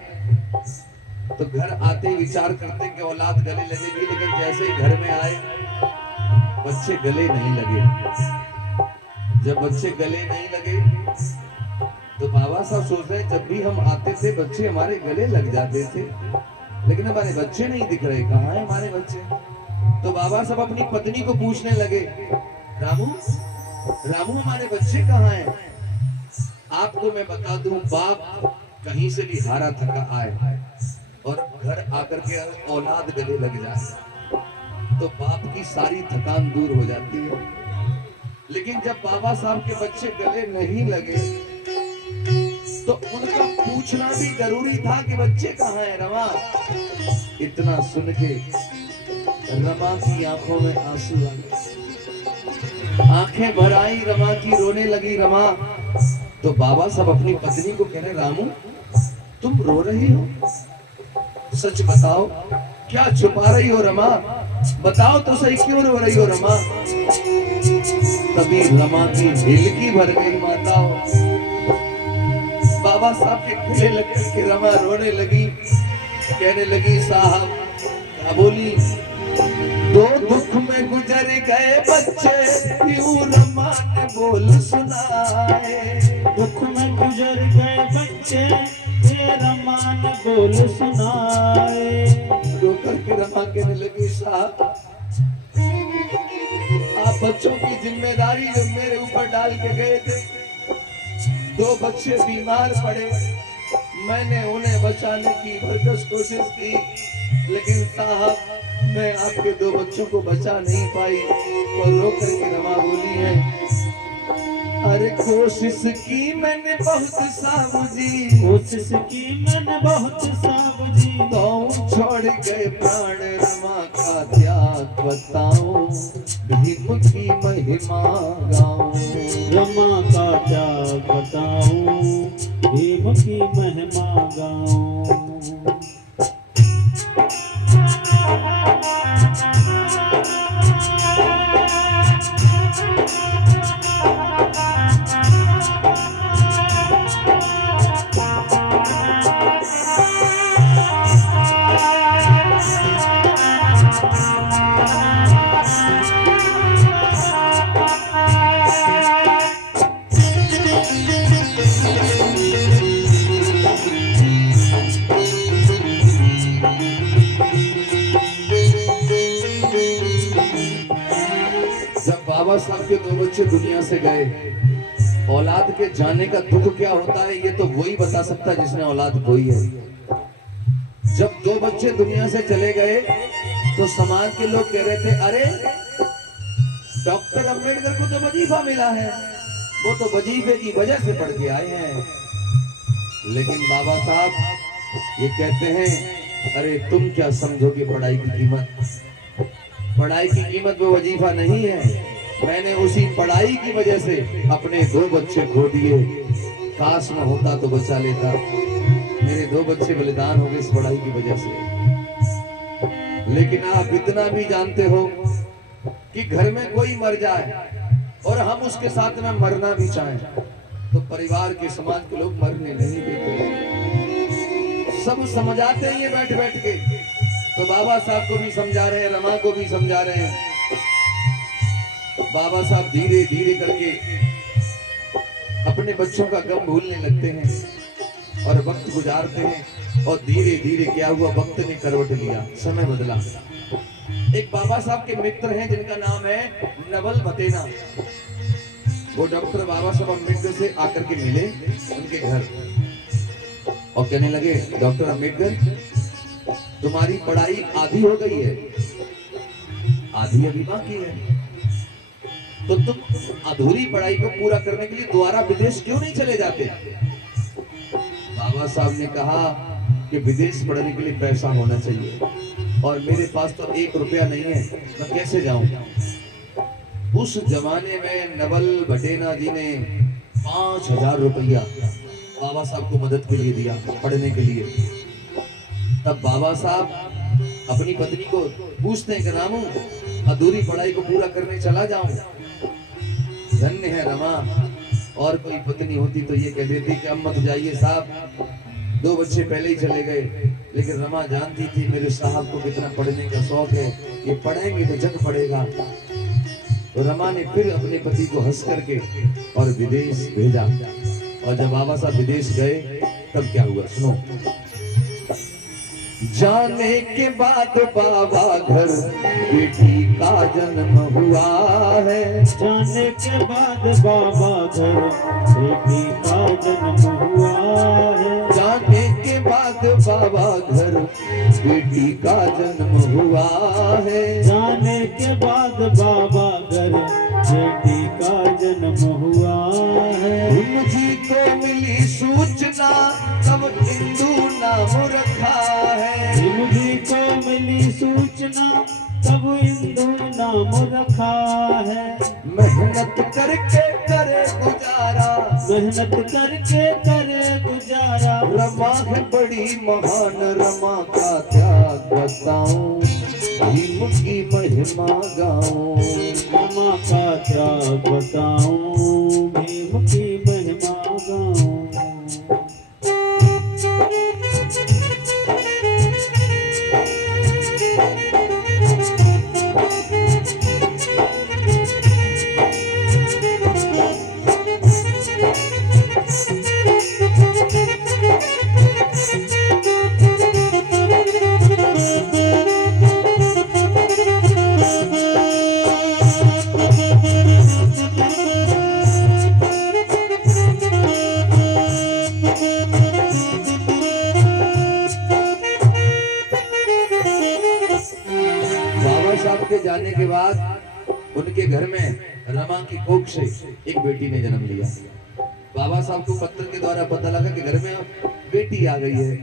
तो घर आते ही विचार करते कि औलाद गले लगेगी, लेकिन जैसे ही घर में आए बच्चे गले नहीं लगे। जब बच्चे गले नहीं लगे तो बाबा साहब सोच रहे जब भी हम आते थे बच्चे हमारे गले लग जाते थे, लेकिन हमारे बच्चे नहीं दिख रहे, कहाँ है हमारे बच्चे। तो बाबा साहब अपनी पत्नी को पूछने लगे, रामू रामू हमारे बच्चे कहाँ हैं। आपको मैं बता दूं, बाप कहीं से भी हारा थका आए और घर आकर के औलाद गले लग जाए तो बाप की सारी थकान दूर हो जाती है। लेकिन जब बाबा साहब के बच्चे गले नहीं लगे तो उनका पूछना भी जरूरी था कि बच्चे कहाँ हैं रमा। इतना सुन के रमा की आंखों में आंसू आ गए, आंखें भर आई रमा की, रोने लगी रमा। तो बाबा साहब अपनी पत्नी को कह रहे, रामू तुम रो रही हो, सच बताओ क्या छुपा रही हो रमा, बताओ तो सही क्यों रो रही हो रमा। तभी रमा की हिलकी भर गई माता। बाबा साहब के गले लग के रमा रोने लगी, कहने लगी साहब क्या बोली, दो दुख में गुजर गए बच्चे क्यों रमा ने बोल सुनाए। दुख में गुजर गए बच्चे ये रमा ने बोल सुनाए। रो करके रमा कहने लगी साहब आप बच्चों की जिम्मेदारी जो मेरे ऊपर डाल के गए थे, दो बच्चे बीमार पड़े, मैंने उन्हें बचाने की भरकस कोशिश की, लेकिन साहब मैं आपके दो बच्चों को बचा नहीं पाई। और रो करके रमा बोली है, अरे कोशिश की मैंने बहुत साहब जी, कोशिश की मैंने बहुत साहब जी, तो छोड़ गए प्राण रमा का त्याग बताऊं, भीम की महिमा गाऊं। रमा का त्याग बताऊं, भीम की महिमा गाऊं। बाबा साहब के दो बच्चे दुनिया से गए, औलाद के जाने का दुख क्या होता है ये तो वही बता सकता है जिसने औलाद खोई है। जब दो बच्चे दुनिया से चले गए तो समाज के लोग कह रहे थे, अरे डॉक्टर अंबेडकर को तो वजीफा मिला है, वो तो वजीफे की वजह से पढ़ के आए हैं। लेकिन बाबा साहब ये कहते हैं, अरे तुम क्या समझोगे पढ़ाई की कीमत, पढ़ाई की कीमत वो वजीफा नहीं है। मैंने उसी पढ़ाई की वजह से अपने दो बच्चे खो दिए, काश न होता तो बचा लेता। मेरे दो बच्चे बलिदान हो गए इस पढ़ाई की वजह से। लेकिन आप इतना भी जानते हो कि घर में कोई मर जाए और हम उसके साथ में मरना भी चाहें तो परिवार के समाज के लोग मरने नहीं देते, सब समझाते हैं ये बैठ बैठ के। तो बाबा साहब को भी समझा रहे हैं, रमा को भी समझा रहे हैं। बाबा साहब धीरे धीरे करके अपने बच्चों का गम भूलने लगते हैं और वक्त गुजारते हैं। और धीरे धीरे क्या हुआ, वक्त ने करवट लिया, समय बदला। एक बाबा साहब के मित्र हैं जिनका नाम है नवल भटेना। वो डॉक्टर बाबा साहब अम्बेडकर से आकर के मिले उनके घर और कहने लगे, डॉक्टर अम्बेडकर तुम्हारी पढ़ाई आधी हो गई है, आधी अभी बाकी है, तो तुम अधूरी पढ़ाई को पूरा करने के लिए दोबारा विदेश क्यों नहीं चले जाते। बाबा साहब ने कहा कि विदेश पढ़ने के लिए पैसा होना चाहिए और मेरे पास तो 1 रुपया नहीं है, मैं कैसे जाऊं। उस जमाने में नवल भटेना जी ने 5000 रुपया बाबा साहब को मदद के लिए दिया पढ़ने के लिए। तब बाबा साहब अपनी पत्नी को पूछते हैं कि रामू अधूरी पढ़ाई को पूरा करने चला जाऊं। धन्य है रमा, और कोई पत्नी होती तो ये कह देती कि अब मत जाइए साहब, 2 बच्चे पहले ही चले गए। लेकिन रमा जानती थी मेरे साहब को कितना पढ़ने का शौक है, ये पढ़ेंगे तो जग पड़ेगा। तो रमा ने फिर अपने पति को हंस करके और विदेश भेजा। और जब बाबा साहब विदेश गए तब क्या हुआ सुनो। जाने के बाद बाबा घर बेटी का जन्म हुआ है। जाने के बाद बाबा घर बेटी का जन्म हुआ है। जाने के बाद बाबा घर बेटी का जन्म हुआ है। जाने के बाद बाबा घर बेटी का जन्म हुआ है। मुझी को मिली सूचना तब हिंदू नाम रखा है। मुझी को मिली सूचना तब हिंदू नाम रखा है। मेहनत करके करे गुजारा, मेहनत करके करे गुजारा। रमा है बड़ी महान, रमा का त्याग बताऊं, भीम की महिमा गाऊं। रमा का त्याग बताऊं, भीम की महिमा गाऊं। के जाने के बाद उनके घर में रमा की कोख से एक बेटी ने जन्म लिया। बाबा साहब को पत्र के द्वारा पता लगा कि घर में बेटी आ गई है,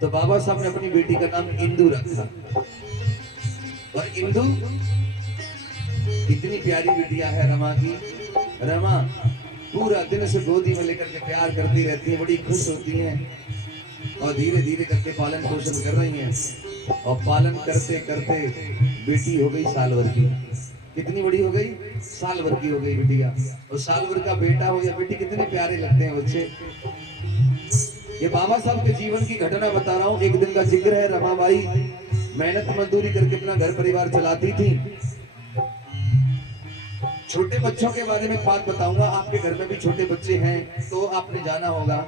तो बाबा साहब ने अपनी बेटी का नाम इंदु रखा। और इंदु इतनी प्यारी बिटिया है रमा की। रमा पूरा दिन से गोदी में लेकर के प्यार करती रहती है, बड़ी खुश होती है और धीरे धीरे करके पालन पोषण कर रही हैं। और पालन करते करते बेटी हो गई साल भर की। कितनी बड़ी हो गई? साल भर की हो गई बिटिया। और साल भर का बेटा हो या बेटी कितने प्यारे लगते हैं बच्चे। ये बाबा साहब के जीवन की घटना बता रहा हूँ। एक दिन का जिक्र है। रमाबाई मेहनत मजदूरी करके अपना घर परिवार चलाती थी। छोटे बच्चों के बारे में एक बात बताऊंगा। आपके घर में भी छोटे बच्चे हैं तो आपने जाना होगा,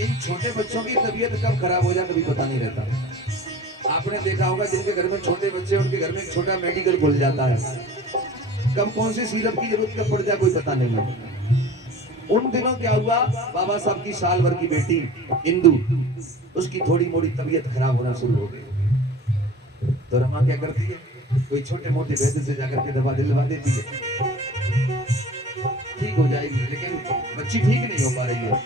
इन छोटे बच्चों की तबीयत कब खराब हो जाए कभी पता नहीं रहता। आपने देखा होगा जिनके घर में छोटे बच्चे उनके घर में एक छोटा मेडिकल खुल जाता है। कब कौन सी सिरप की जरूरत कब पड़ जाए कोई पता नहीं है। उन दिनों क्या हुआ, बाबा साहब की साल भर की बेटी इंदु, उसकी थोड़ी मोड़ी तबीयत खराब होना शुरू हो गई। तो रमा क्या करती है, कोई छोटे मोटे वैद्य से जाकर के दवा दिलवा देती है, ठीक हो जाएगी। लेकिन बच्ची ठीक नहीं हो पा रही है,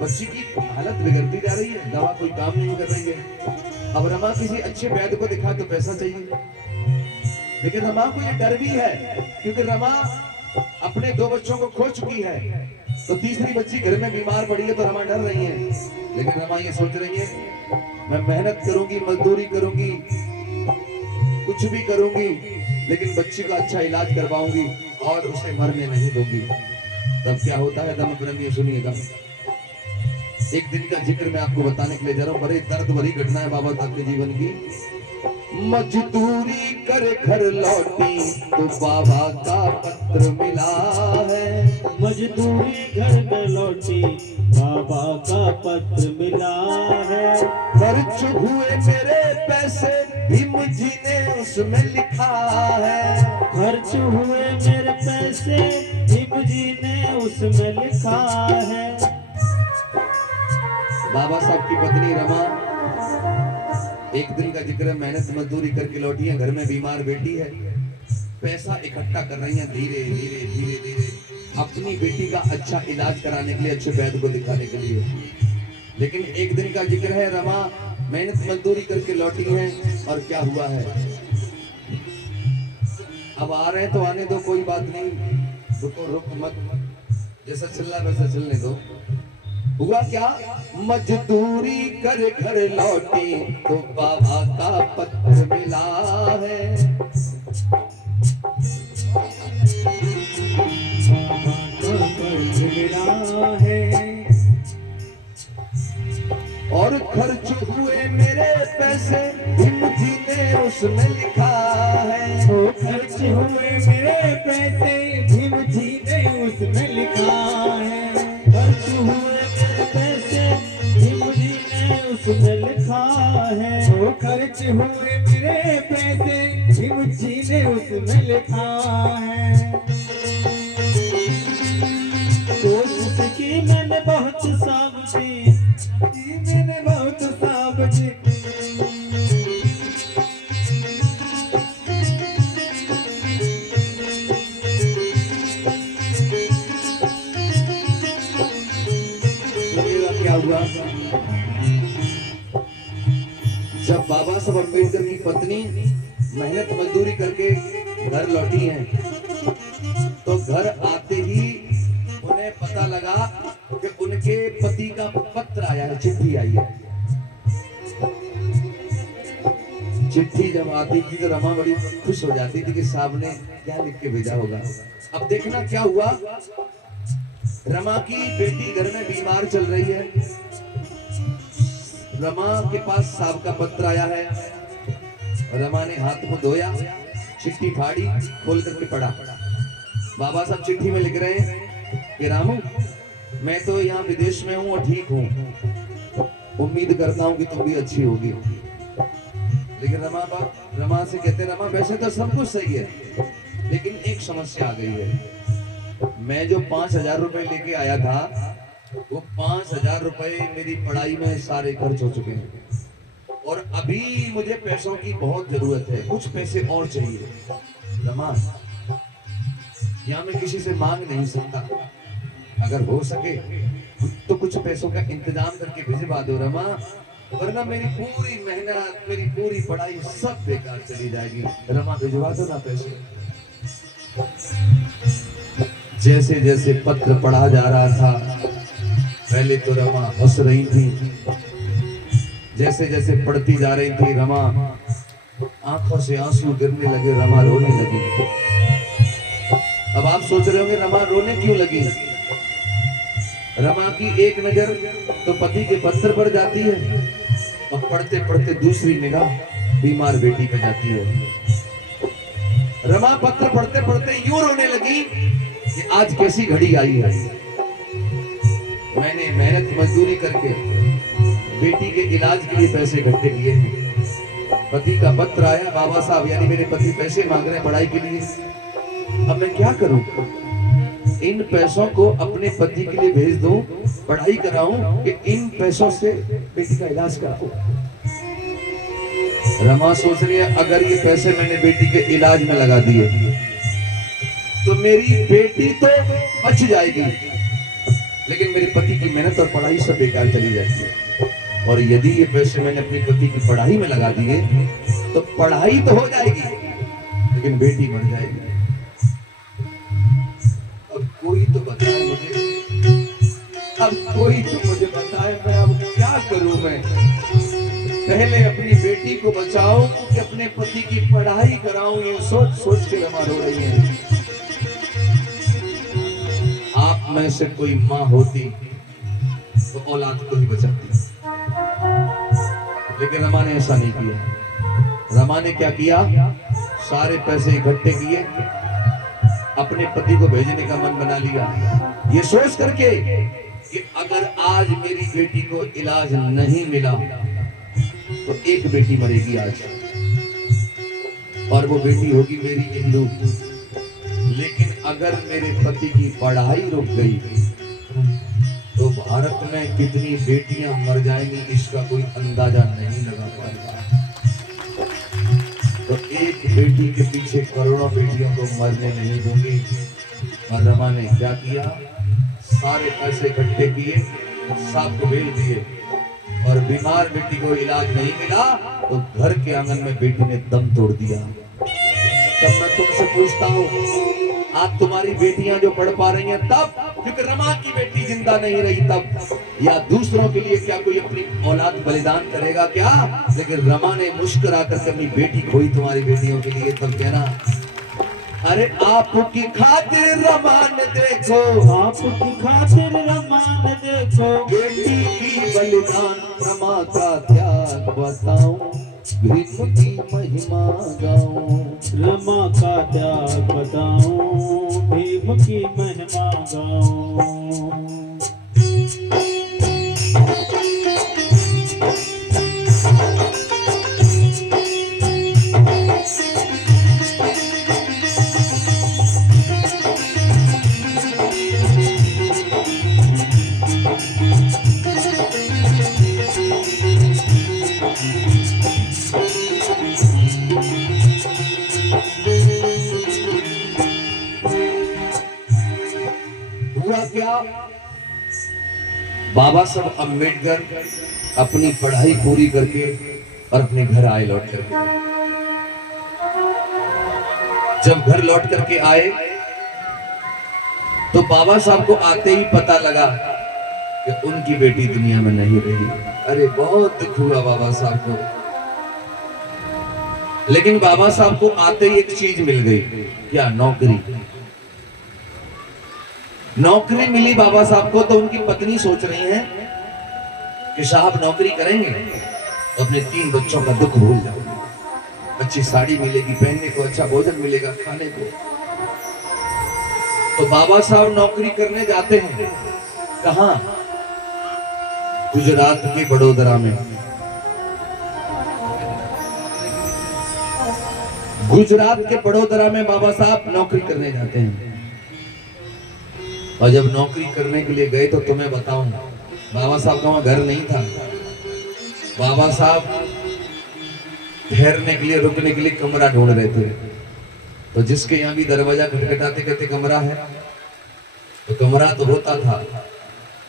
बच्ची की हालत बिगड़ती जा रही है, दवा कोई काम नहीं कर रही है। अब रमा किसी अच्छे वैद्य को दिखा तो पैसा चाहिए, लेकिन रमा को ये डर भी है क्योंकि रमा अपने 2 बच्चों को खो चुकी है। तो तीसरी बच्ची घर में बीमार पड़ी है तो रमा डर रही है। लेकिन रमा ये सोच रही है मैं मेहनत करूंगी, मजदूरी करूंगी, कुछ भी करूंगी, लेकिन बच्ची का अच्छा इलाज करवाऊंगी और उसे मरने नहीं दूंगी। तब क्या होता है दम प्रेमी, सुनिएगा। एक दिन का जिक्र मैं आपको बताने के लिए जा रहा हूँ। बड़े दर्द भरी घटना है बाबा साहब के जीवन की। मजदूरी कर घर लौटी तो बाबा का पत्र मिला है। मजदूरी घर लौटी बाबा का पत्र मिला है। खर्च हुए मेरे पैसे भीम जी ने उसमें लिखा है। खर्च हुए मेरे पैसे भीम जी ने उसमें लिखा है। बाबा साहब की पत्नी रमा एक दिन का जिक्र, मेहनत मजदूरी करके लौटी है, घर में बीमार बेटी है, पैसा इकट्ठा कर रही है धीरे धीरे धीरे धीरे अपनी बेटी का अच्छा इलाज कराने के लिए, अच्छे वैद्य को दिखाने के लिए। लेकिन एक दिन का जिक्र है, रमा मेहनत मजदूरी करके लौटी है और क्या हुआ है, अब आ रहे तो आने दो, कोई बात नहीं, रुको रुक मत, जैसा चल रहा वैसा चलने दो। हुआ क्या, मजदूरी कर घर लौटी तो बाबा का पत्र मिला है। जी ने उसमें लिखा है। कोशिश की मैंने बहुत साबजी, मैंने बहुत साबजी। क्या हुआ जब बाबा साहब अम्बेडकर की पत्नी मेहनत मजदूरी करके घर लौटी हैं, तो घर आते ही उन्हें पता लगा कि उनके पति का पत्र आया है, चिट्ठी आई है। चिट्ठी जब आती थी तो रमा बड़ी खुश हो जाती थी कि साहब ने क्या लिख के भेजा होगा। अब देखना क्या हुआ, रमा की बेटी घर में बीमार चल रही है। रमा के पास साहब का पत्र आया है। रमा ने हाथ मुंह धोया, चिट्ठी फाड़ी, खोल करके पढ़ा। बाबा साहब चिट्ठी में लिख रहे हैं कि रामू, मैं तो यहाँ विदेश में हूँ और ठीक हूँ, उम्मीद करता हूँ कि तुम भी अच्छी होगी। लेकिन रमा से कहते, रमा वैसे तो सब कुछ सही है, लेकिन एक समस्या आ गई है। मैं जो 5,000 रुपए लेके आया था, वो 5,000 रुपए मेरी पढ़ाई में सारे खर्च हो चुके हैं, और अभी मुझे पैसों की बहुत जरूरत है, कुछ पैसे और चाहिए। रमा, यहाँ मैं किसी से मांग नहीं सकता, अगर हो सके तो कुछ पैसों का इंतजाम करके भिजवा दो रमा, वरना मेरी पूरी मेहनत, मेरी पूरी पढ़ाई सब बेकार चली जाएगी। रमा भिजवा दो ना पैसे। जैसे जैसे पत्र पढ़ा जा रहा था, पहले तो रमा हंस रही थी, जैसे जैसे पढ़ती जा रही थी रमा आंखों से आंसू गिरने लगे, रमा रोने लगी। अब आप सोच रहे होंगे रमा रोने क्यों लगी। रमा की एक नजर तो पति के पत्र पर जाती है, और पढ़ते पढ़ते दूसरी निगाह बीमार बेटी पे जाती है। रमा पत्र पढ़ते पढ़ते यूं रोने लगी कि आज कैसी घड़ी आई है। मैंने मेहनत मजदूरी करके बेटी के इलाज के लिए पैसे इकट्ठे किए हैं, पति का पत्र आया, बाबा साहब यानी मेरे पति पैसे मांग रहे हैं पढ़ाई के लिए। अब मैं क्या करूं, इन पैसों को अपने पति के लिए भेज दूं, पढ़ाई कराऊं, कि इन पैसों से बेटी का इलाज कराऊं। रमा सोच रही है, अगर ये पैसे मैंने बेटी के इलाज में लगा दिए तो मेरी बेटी तो बच जाएगी, लेकिन मेरे पति की मेहनत और पढ़ाई सब बेकार चली जाएगी। और यदि ये पैसे मैंने अपनी पति की पढ़ाई में लगा दिए तो पढ़ाई तो हो जाएगी, लेकिन बेटी मर जाएगी। अब कोई तो बताए मुझे, अब कोई तो मुझे बताए मैं अब क्या करूं। मैं पहले अपनी बेटी को बचाऊं कि अपने पति की पढ़ाई कराऊं, ये सोच सोच के रमा रो रही है। आप में से कोई माँ होती तो औलाद को ही बचाती, लेकिन रमा ने ऐसा नहीं किया। रमा ने क्या किया, सारे पैसे इकट्ठे किए, अपने पति को भेजने का मन बना लिया, ये सोच करके कि अगर आज मेरी बेटी को इलाज नहीं मिला तो एक बेटी मरेगी आज, और वो बेटी होगी मेरी इंदु। लेकिन अगर मेरे पति की पढ़ाई रुक गई तो भारत में कितनी बेटियां मर जाएंगी इसका कोई अंदाजा नहीं लगा पाएगा। तो एक बेटी के पीछे करोड़ों बेटियों को मरने नहीं दूंगी। और रमा ने क्या किया, सारे पैसे इकट्ठे किए, साहब को भेज दिए, और बीमार बेटी को इलाज नहीं मिला तो घर के आंगन में बेटी ने दम तोड़ दिया। तब मैं तुमसे पूछता हूँ, आज तुम्हारी बेटियां जो पढ़ पा रही हैं तब, क्योंकि रमा की बेटी जिंदा नहीं रही तब, या दूसरों के लिए क्या कोई अपनी औलाद बलिदान करेगा क्या। लेकिन रमा ने मुस्कुरा कर अपनी बेटी खोई तुम्हारी बेटियों के लिए, तब कहना अरे आपकी खातिर रमान देखो, आपकी खातिर रमान देखो, बेटी की बलिदान रमा का त्याग बताऊं, भीम की महिमा गाऊं। रमा का त्याग बताऊं, भीम की महिमा गाऊं। बाबा साहब अम्बेडकर अपनी पढ़ाई पूरी करके और अपने घर आए लौट करके। जब घर लौट करके आए तो बाबा साहब को आते ही पता लगा कि उनकी बेटी दुनिया में नहीं रही। अरे बहुत दुख हुआ बाबा साहब को। लेकिन बाबा साहब को आते ही एक चीज मिल गई। क्या? नौकरी। नौकरी मिली बाबा साहब को तो उनकी पत्नी सोच रही है कि साहब नौकरी करेंगे तो अपने 3 बच्चों का दुख भूल जाओगे, अच्छी साड़ी मिलेगी पहनने को, अच्छा भोजन मिलेगा खाने को। तो बाबा साहब नौकरी करने जाते हैं। कहां? गुजरात के बड़ोदरा में। गुजरात के बड़ोदरा में बाबा साहब नौकरी करने जाते हैं। और जब नौकरी करने के लिए गए तो तुम्हें बताऊं, बाबा साहब का वहां घर नहीं था। बाबा साहब ठहरने के लिए, रुकने के लिए कमरा ढूंढ रहे थे। तो जिसके यहाँ भी दरवाजा खटखटाते कहते कमरा है, तो कमरा तो होता था,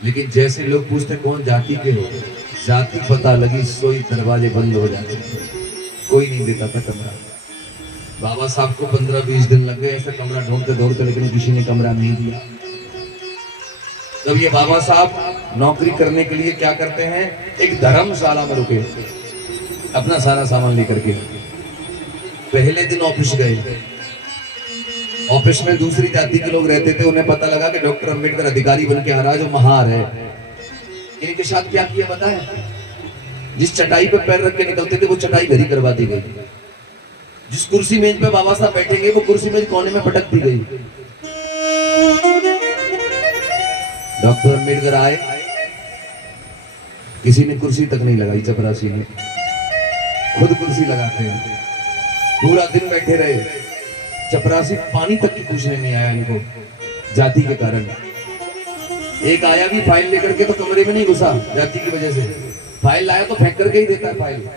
लेकिन जैसे लोग पूछते कौन जाति के हो, जाति पता लगी सोई दरवाजे बंद हो जाते थे, कोई नहीं देता था कमरा। बाबा साहब को 15-20 दिन लग गए ऐसा कमरा ढूंढते ढूंढते, लेकिन किसी ने कमरा नहीं दिया। तब ये बाबा साहब नौकरी करने के लिए क्या करते हैं, एक धर्मशाला में रुके अपना सारा सामान लेकर के। पहले दिन ऑफिस गए। ऑफिस में दूसरी जाति के लोग रहते थे। उन्हें पता लगा कि डॉक्टर अंबेडकर अधिकारी बन के आ रहा है जो महार है। इनके साथ क्या किया पता है? जिस चटाई पे पैर रख के निकलते थे वो चटाई घर ही करवा दी गई। जिस कुर्सी मेज पे बाबा साहब बैठेंगे वो कुर्सी मेज कोने में पटक दी गई। डॉक्टर अंबेडकर आए, किसी ने कुर्सी तक नहीं लगाई, चपरासी ने खुद कुर्सी लगाते हैं। पूरा दिन बैठे रहे। चपरासी पानी तक की पूछने नहीं आया इनको, जाति के कारण। एक आया भी फाइल लेकर के तो कमरे में नहीं घुसा, जाति की वजह से। फाइल लाया तो फेंक करके ही देता है फाइल।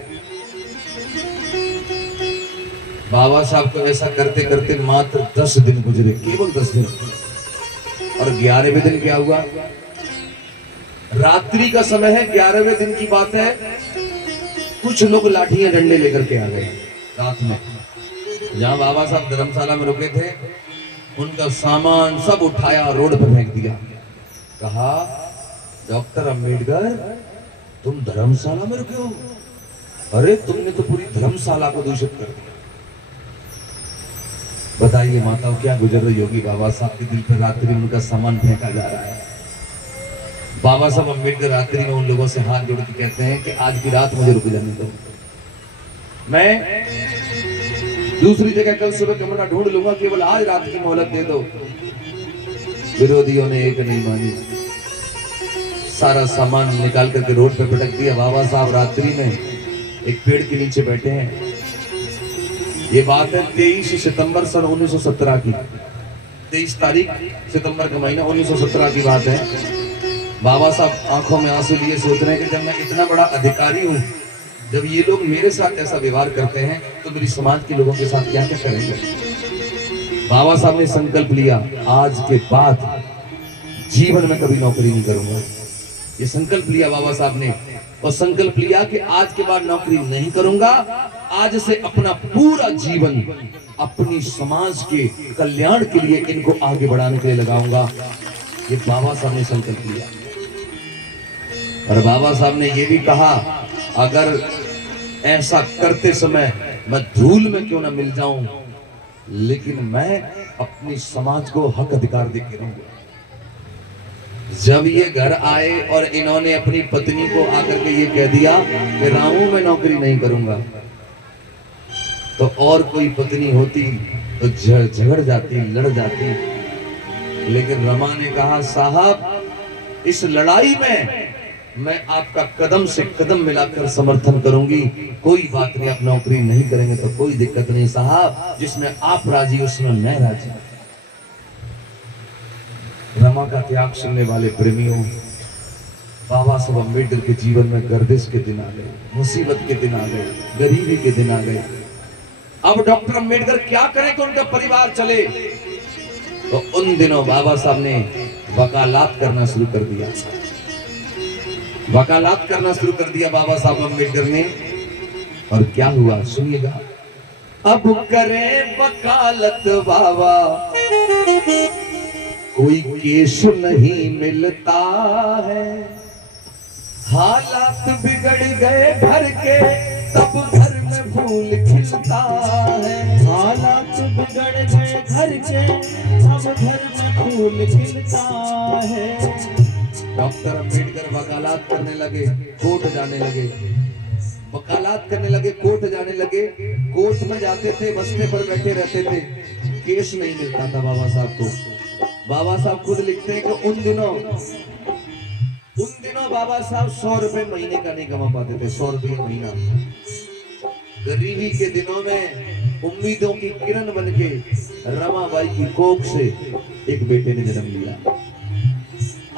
बाबा साहब को ऐसा करते करते मात्र 10 दिन गुजरे, केवल 10 दिन। और 11वें दिन क्या हुआ? रात्रि का समय है, 11वें दिन की बात है। कुछ लोग लाठियां डंडे लेकर के आ गए रात में। जहां बाबा साहब धर्मशाला में रुके थे उनका सामान सब उठाया रोड पर फेंक दिया। कहा, डॉक्टर अंबेडकर तुम धर्मशाला में रुके हो? अरे तुमने तो पूरी धर्मशाला को दूषित कर दिया। बताइए माताओं क्या गुजर रही होगी बाबा साहब के दिल पर। रात्रि में उनका सामान फेंका जा रहा है। बाबा साहब अंबेडकर रात्रि में उन लोगों से हाथ जोड़ के कहते हैं कि आज की रात मुझे रुक जाने दो, मैं दूसरी जगह कल सुबह कमरा ढूंढ लूंगा, केवल आज रात की मोहलत दे दो। विरोधियों ने एक नहीं मानी, सारा सामान निकाल करके रोड पे पटक दिया। बाबा साहब रात्रि में एक पेड़ के नीचे बैठे हैं। ये बात है 23 सितंबर सन 1917 की। 23 तारीख सितंबर का महीना 1917 की बात है। बाबा साहब आंखों में आंसू लिए सोच रहे हैं कि जब मैं इतना बड़ा अधिकारी हूं, जब ये लोग मेरे साथ ऐसा व्यवहार करते हैं तो मेरी समाज के लोगों के साथ क्या क्या करेंगे। बाबा साहब ने संकल्प लिया, आज के बाद जीवन में कभी नौकरी नहीं करूंगा। ये संकल्प लिया बाबा साहब ने, और संकल्प लिया कि आज के बाद नौकरी नहीं करूंगा। आज से अपना पूरा जीवन अपनी समाज के कल्याण के लिए, इनको आगे बढ़ाने के लिए लगाऊंगा। ये बाबा साहब ने संकल्प लिया। और बाबा साहब ने यह भी कहा, अगर ऐसा करते समय मैं धूल में क्यों ना मिल जाऊं, लेकिन मैं अपनी समाज को हक अधिकार दे के रहूंगा। जब ये घर आए और इन्होंने अपनी पत्नी को आकर के ये कह दिया कि रामू मैं नौकरी नहीं करूंगा, तो और कोई पत्नी होती तो झगड़ जाती, लड़ जाती। लेकिन रमा ने कहा, साहब इस लड़ाई में मैं आपका कदम से कदम मिलाकर समर्थन करूंगी। कोई बात नहीं, आप नौकरी नहीं करेंगे तो कोई दिक्कत नहीं साहब, जिसमें आप राजी उसमें मैं राजी। रमा का त्याग सुनने वाले प्रेमियों, बाबा साहब अम्बेडकर के जीवन में गर्दिश के दिन आ गए, मुसीबत के दिन आ गए, गरीबी के दिन आ गए। अब डॉक्टर अम्बेडकर क्या करें कि उनका परिवार चले। तो उन दिनों बाबा साहब ने वकालत करना शुरू कर दिया। वकालत करना शुरू कर दिया बाबा साहब अम्बेडकर ने। और क्या हुआ सुनिएगा। अब करे वकालत बाबा, कोई केस नहीं मिलता है। हालात बिगड़ गए घर के, तब घर में फूल खिलता है। हालात बिगड़ गए घर के, अब घर में फूल खिलता है। डॉक्टर अम्बेडकर वकालत करने लगे, कोर्ट जाने लगे। वकालत करने लगे, कोर्ट जाने लगे। कोर्ट में जाते थे, बस्ते पर बैठे रहते थे, केस नहीं मिलता था बाबा साहब को। बाबा साहब खुद लिखते हैं कि उन दिनों बाबा साहब 100 रुपए महीने का नहीं कमा पाते थे। 100 रुपये महीना। गरीबी के दिनों में उम्मीदों की किरण बनके रमाबाई की कोख से एक बेटे ने जन्म लिया।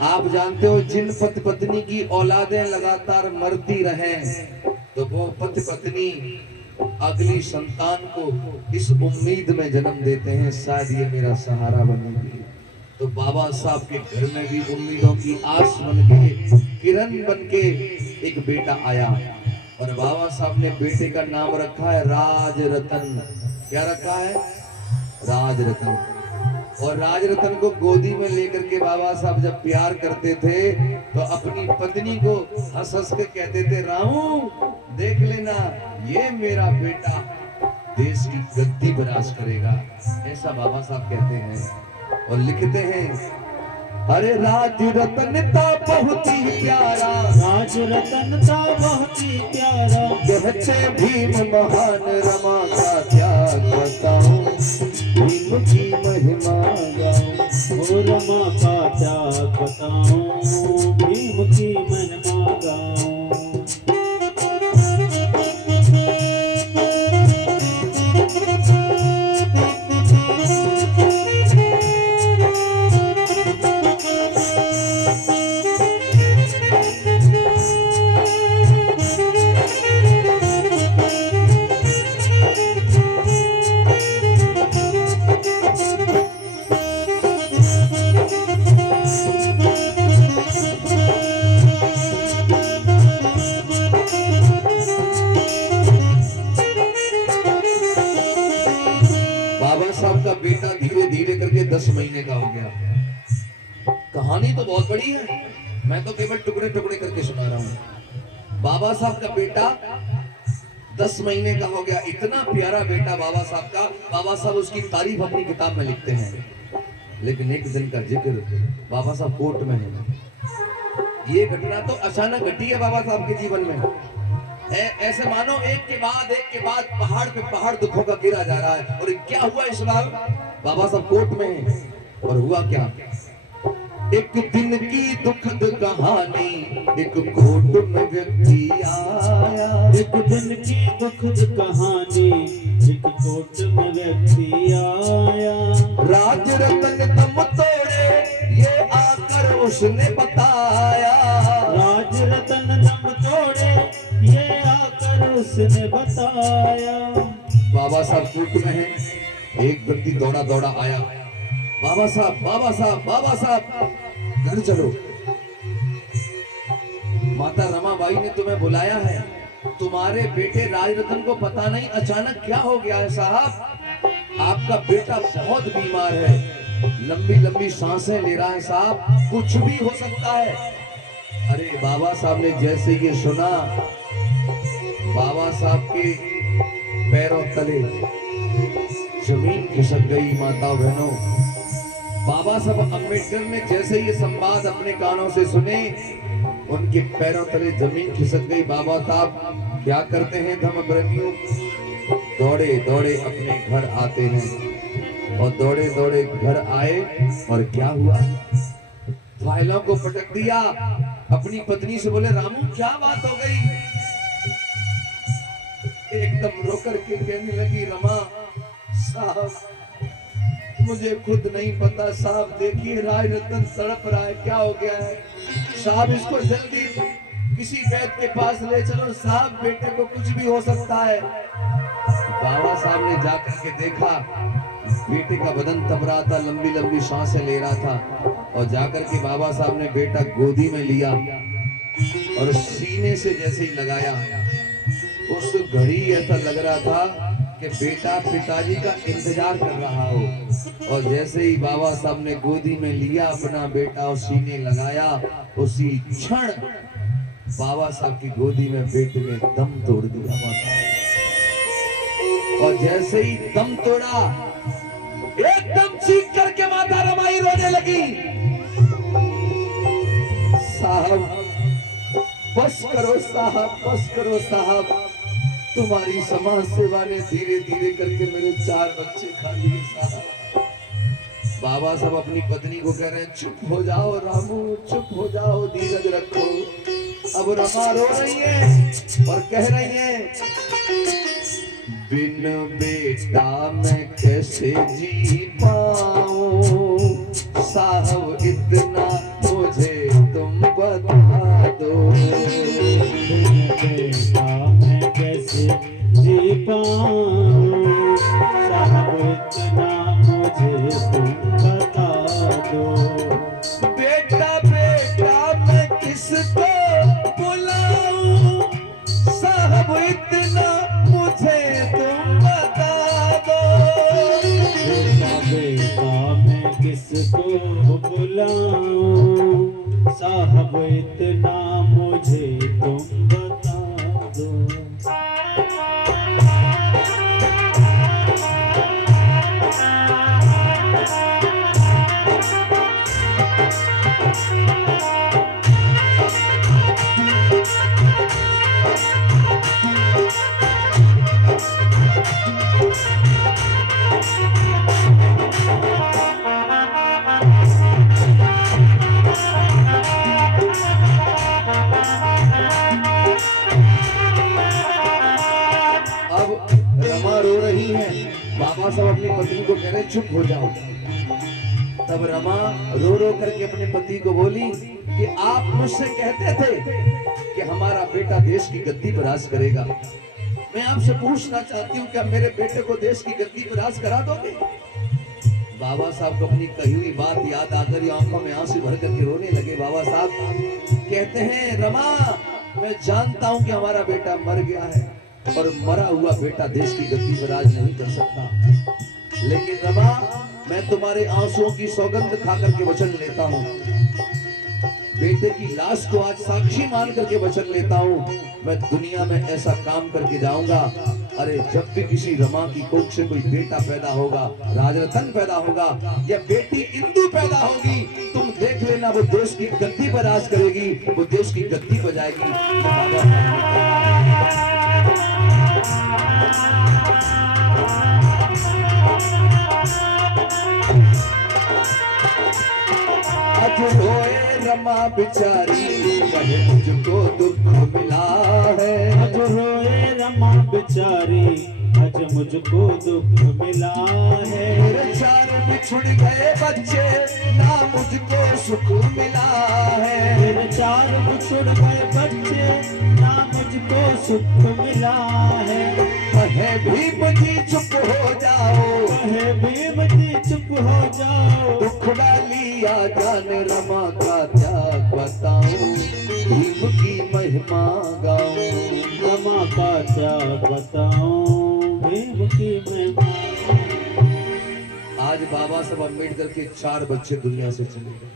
आप जानते हो, जिन पति पत्नी की औलादें लगातार मरती रहें, तो वो पति पत्नी अगली संतान को इस उम्मीद में जन्म देते हैं, शायद ये मेरा सहारा बनेगी। तो बाबा साहब के घर में भी उम्मीदों की आस बनके, किरण बनके एक बेटा आया। और बाबा साहब ने बेटे का नाम रखा है राज रतन। क्या रखा है? राज रतन। और राज रतन को गोदी में लेकर के बाबा साहब जब प्यार करते थे, तो अपनी पत्नी को हंस हंस के कहते थे, रामू देख लेना, ये मेरा बेटा देश की गद्दी पर राज करेगा। ऐसा बाबा साहब कहते हैं और लिखते हैं, अरे राज रतन था बहुत ही प्यारा, राज रतन था बहुत ही प्यारा। कहते भीम महान, रमा का क्या बताऊं, भीम की महिमा गाऊं। ओ रमा का क्या बताऊं, भीम की महिमा गाऊं। बेटा धीरे धीरे करके 10 महीने का हो गया। कहानी तो बहुत बड़ी है, मैं तो केवल टुकड़े टुकड़े करके सुना रहा हूँ। बाबा साहब का बेटा 10 महीने का हो गया। इतना प्यारा बेटा बाबा साहब का। बाबा साहब उसकी तारीफ अपनी किताब में लिखते हैं। लेकिन एक दिन का जिक्र, बाबा साहब कोर्ट में है। ये घटना तो अचानक घटी है बाबा साहब के जीवन में। ऐसे मानो एक के बाद पहाड़ पे पहाड़ दुखों का गिरा जा रहा है। और क्या हुआ इस बार? बाबा साहब कोर्ट में हैं। और हुआ क्या? एक दिन की दुखद कहानी, एक कोर्ट में व्यक्ति आया। एक दिन की दुखद कहानी, एक कोर्ट में व्यक्ति आया। राज रतन दम तोड़े, ये आकर उसने बताया। राज रतन दम तोड़े, ये आकर उसने बताया। बाबा साहब कोर्ट में हैं। एक व्यक्ति दौड़ा दौड़ा आया, बाबा साहब बाबा साहब बाबा साहब घर चलो, माता रमाबाई ने तुम्हें बुलाया है। तुम्हारे बेटे राजरतन को पता नहीं अचानक क्या हो गया है साहब। आपका बेटा बहुत बीमार है, लंबी लंबी सांसें ले रहा है साहब, कुछ भी हो सकता है। अरे बाबा साहब ने जैसे ये सुना, बाबा साहब के पैरों तले जमीन खिसक गई। माता बहनों, बाबा साहब अम्बेडकर ने जैसे ये संवाद अपने कानों से सुने, उनके पैरों तले जमीन खिसक गई। बाबा साहब क्या करते हैं धर्मप्रेमियों? दौड़े दौड़े अपने घर आते हैं। और दौड़े दौड़े घर आए और क्या हुआ? फाइलों को पटक दिया। अपनी पत्नी से बोले, रामू क्या बात हो गई? एकदम रो करके कहने लगी, रमा साहब मुझे खुद नहीं पता साहब, देखिए राजरतन तड़प रहा है, क्या हो गया है साहब? इसको जल्दी किसी वैद्य के पास ले चलो साहब, बेटे को कुछ भी हो सकता है। बाबा साहब ने जाकर के देखा, बेटे का बदन तब रहा था, लंबी लंबी सांसें ले रहा था। और जाकर के बाबा साहब ने बेटा गोदी में लिया और सीने से जैसे ही लगाया, उस घड़ी ऐसा लग रहा था कि बेटा पिताजी का इंतजार कर रहा हो। और जैसे ही बाबा साहब ने गोदी में लिया अपना बेटा और सीने लगाया, उसी क्षण बाबा साहब की गोदी में बेटे ने दम तोड़ दिया माता। और जैसे ही दम तोड़ा, एकदम चीख करके माता रमाई रोने लगी, साहब बस करो साहब, बस करो साहब, तुम्हारी समाज सेवा ने धीरे धीरे करके मेरे 4 बच्चे खा लिए साहब। बाबा साहब अपनी पत्नी को कह रहे हैं, चुप हो जाओ रामू, चुप हो जाओ, धीरज रखो। अब रमा रो रही है और कह रही है, बिन बेटा मैं कैसे जी पाऊं, साहब इतना मुझे तुम बता दो। बिन बेटा मैं कैसे जी पाऊं, साहब इतना मुझे तुम बता दो। बेटा बेटा मैं किसको बुलाऊं, साहब इतना मुझे तुम बता दो। बेटा बेटा मैं किसको बुलाऊं, साहब इतना मुझे तुम बता दो। रमा रो रही है, बाबा साहब अपनी पत्नी को कह रहे चुप हो जाओ। तब रमा रो रो करके अपने पति को बोली कि आप मुझसे कहते थे कि हमारा बेटा देश की गद्दी पर राज करेगा। मैं आपसे पूछना चाहती हूँ, क्या मेरे बेटे को देश की गद्दी पर राज करा दोगे? बाबा साहब को अपनी कही हुई बात याद आकर आंखों में आंसू भर करके रोने लगे। बाबा साहब कहते हैं, रमा मैं जानता हूँ कि हमारा बेटा मर गया है और मरा हुआ बेटा देश की गद्दी पर राज नहीं कर सकता, लेकिन रमा मैं तुम्हारे आंसुओं की सौगंध खा करके वचन लेता हूँ, बेटे की लाश को आज साक्षी मान करके वचन लेता हूँ, मैं दुनिया में ऐसा काम करके जाऊंगा। अरे जब भी किसी रमा की कोख से कोई बेटा पैदा होगा, राजरतन पैदा होगा या बेटी इंदु पैदा होगी, तुम देख लेना वो देश की गद्दी पर राज करेगी, वो देश की गद्दी पर जाएगी। आज रोए रमा बिचारी, कहे मुझको दुख मिला है। आज रोए रमा बिचारी, आज मुझको दुख मिला है। मेरे 4 बिछुड़ गए बच्चे, ना मुझको सुख मिला है। मेरे 4 बिछुड़ गए बच्चे, ना मुझको सुख मिला है। कहे भीम जी चुप हो जाओ, कहे भीम जी चुप हो जाओ। दुख डालिया जाने रमा का त्याग बताऊं, भीम की महिमा गाऊं। रमा का त्याग बताऊं, भीम की महिमा। आज बाबा साहब अम्बेडकर के 4 बच्चे दुनिया से चले गए,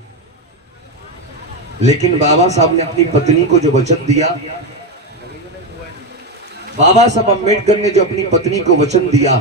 लेकिन बाबा साहब ने अपनी पत्नी को जो वचन दिया, बाबा साहब अम्बेडकर ने जो अपनी पत्नी को वचन दिया,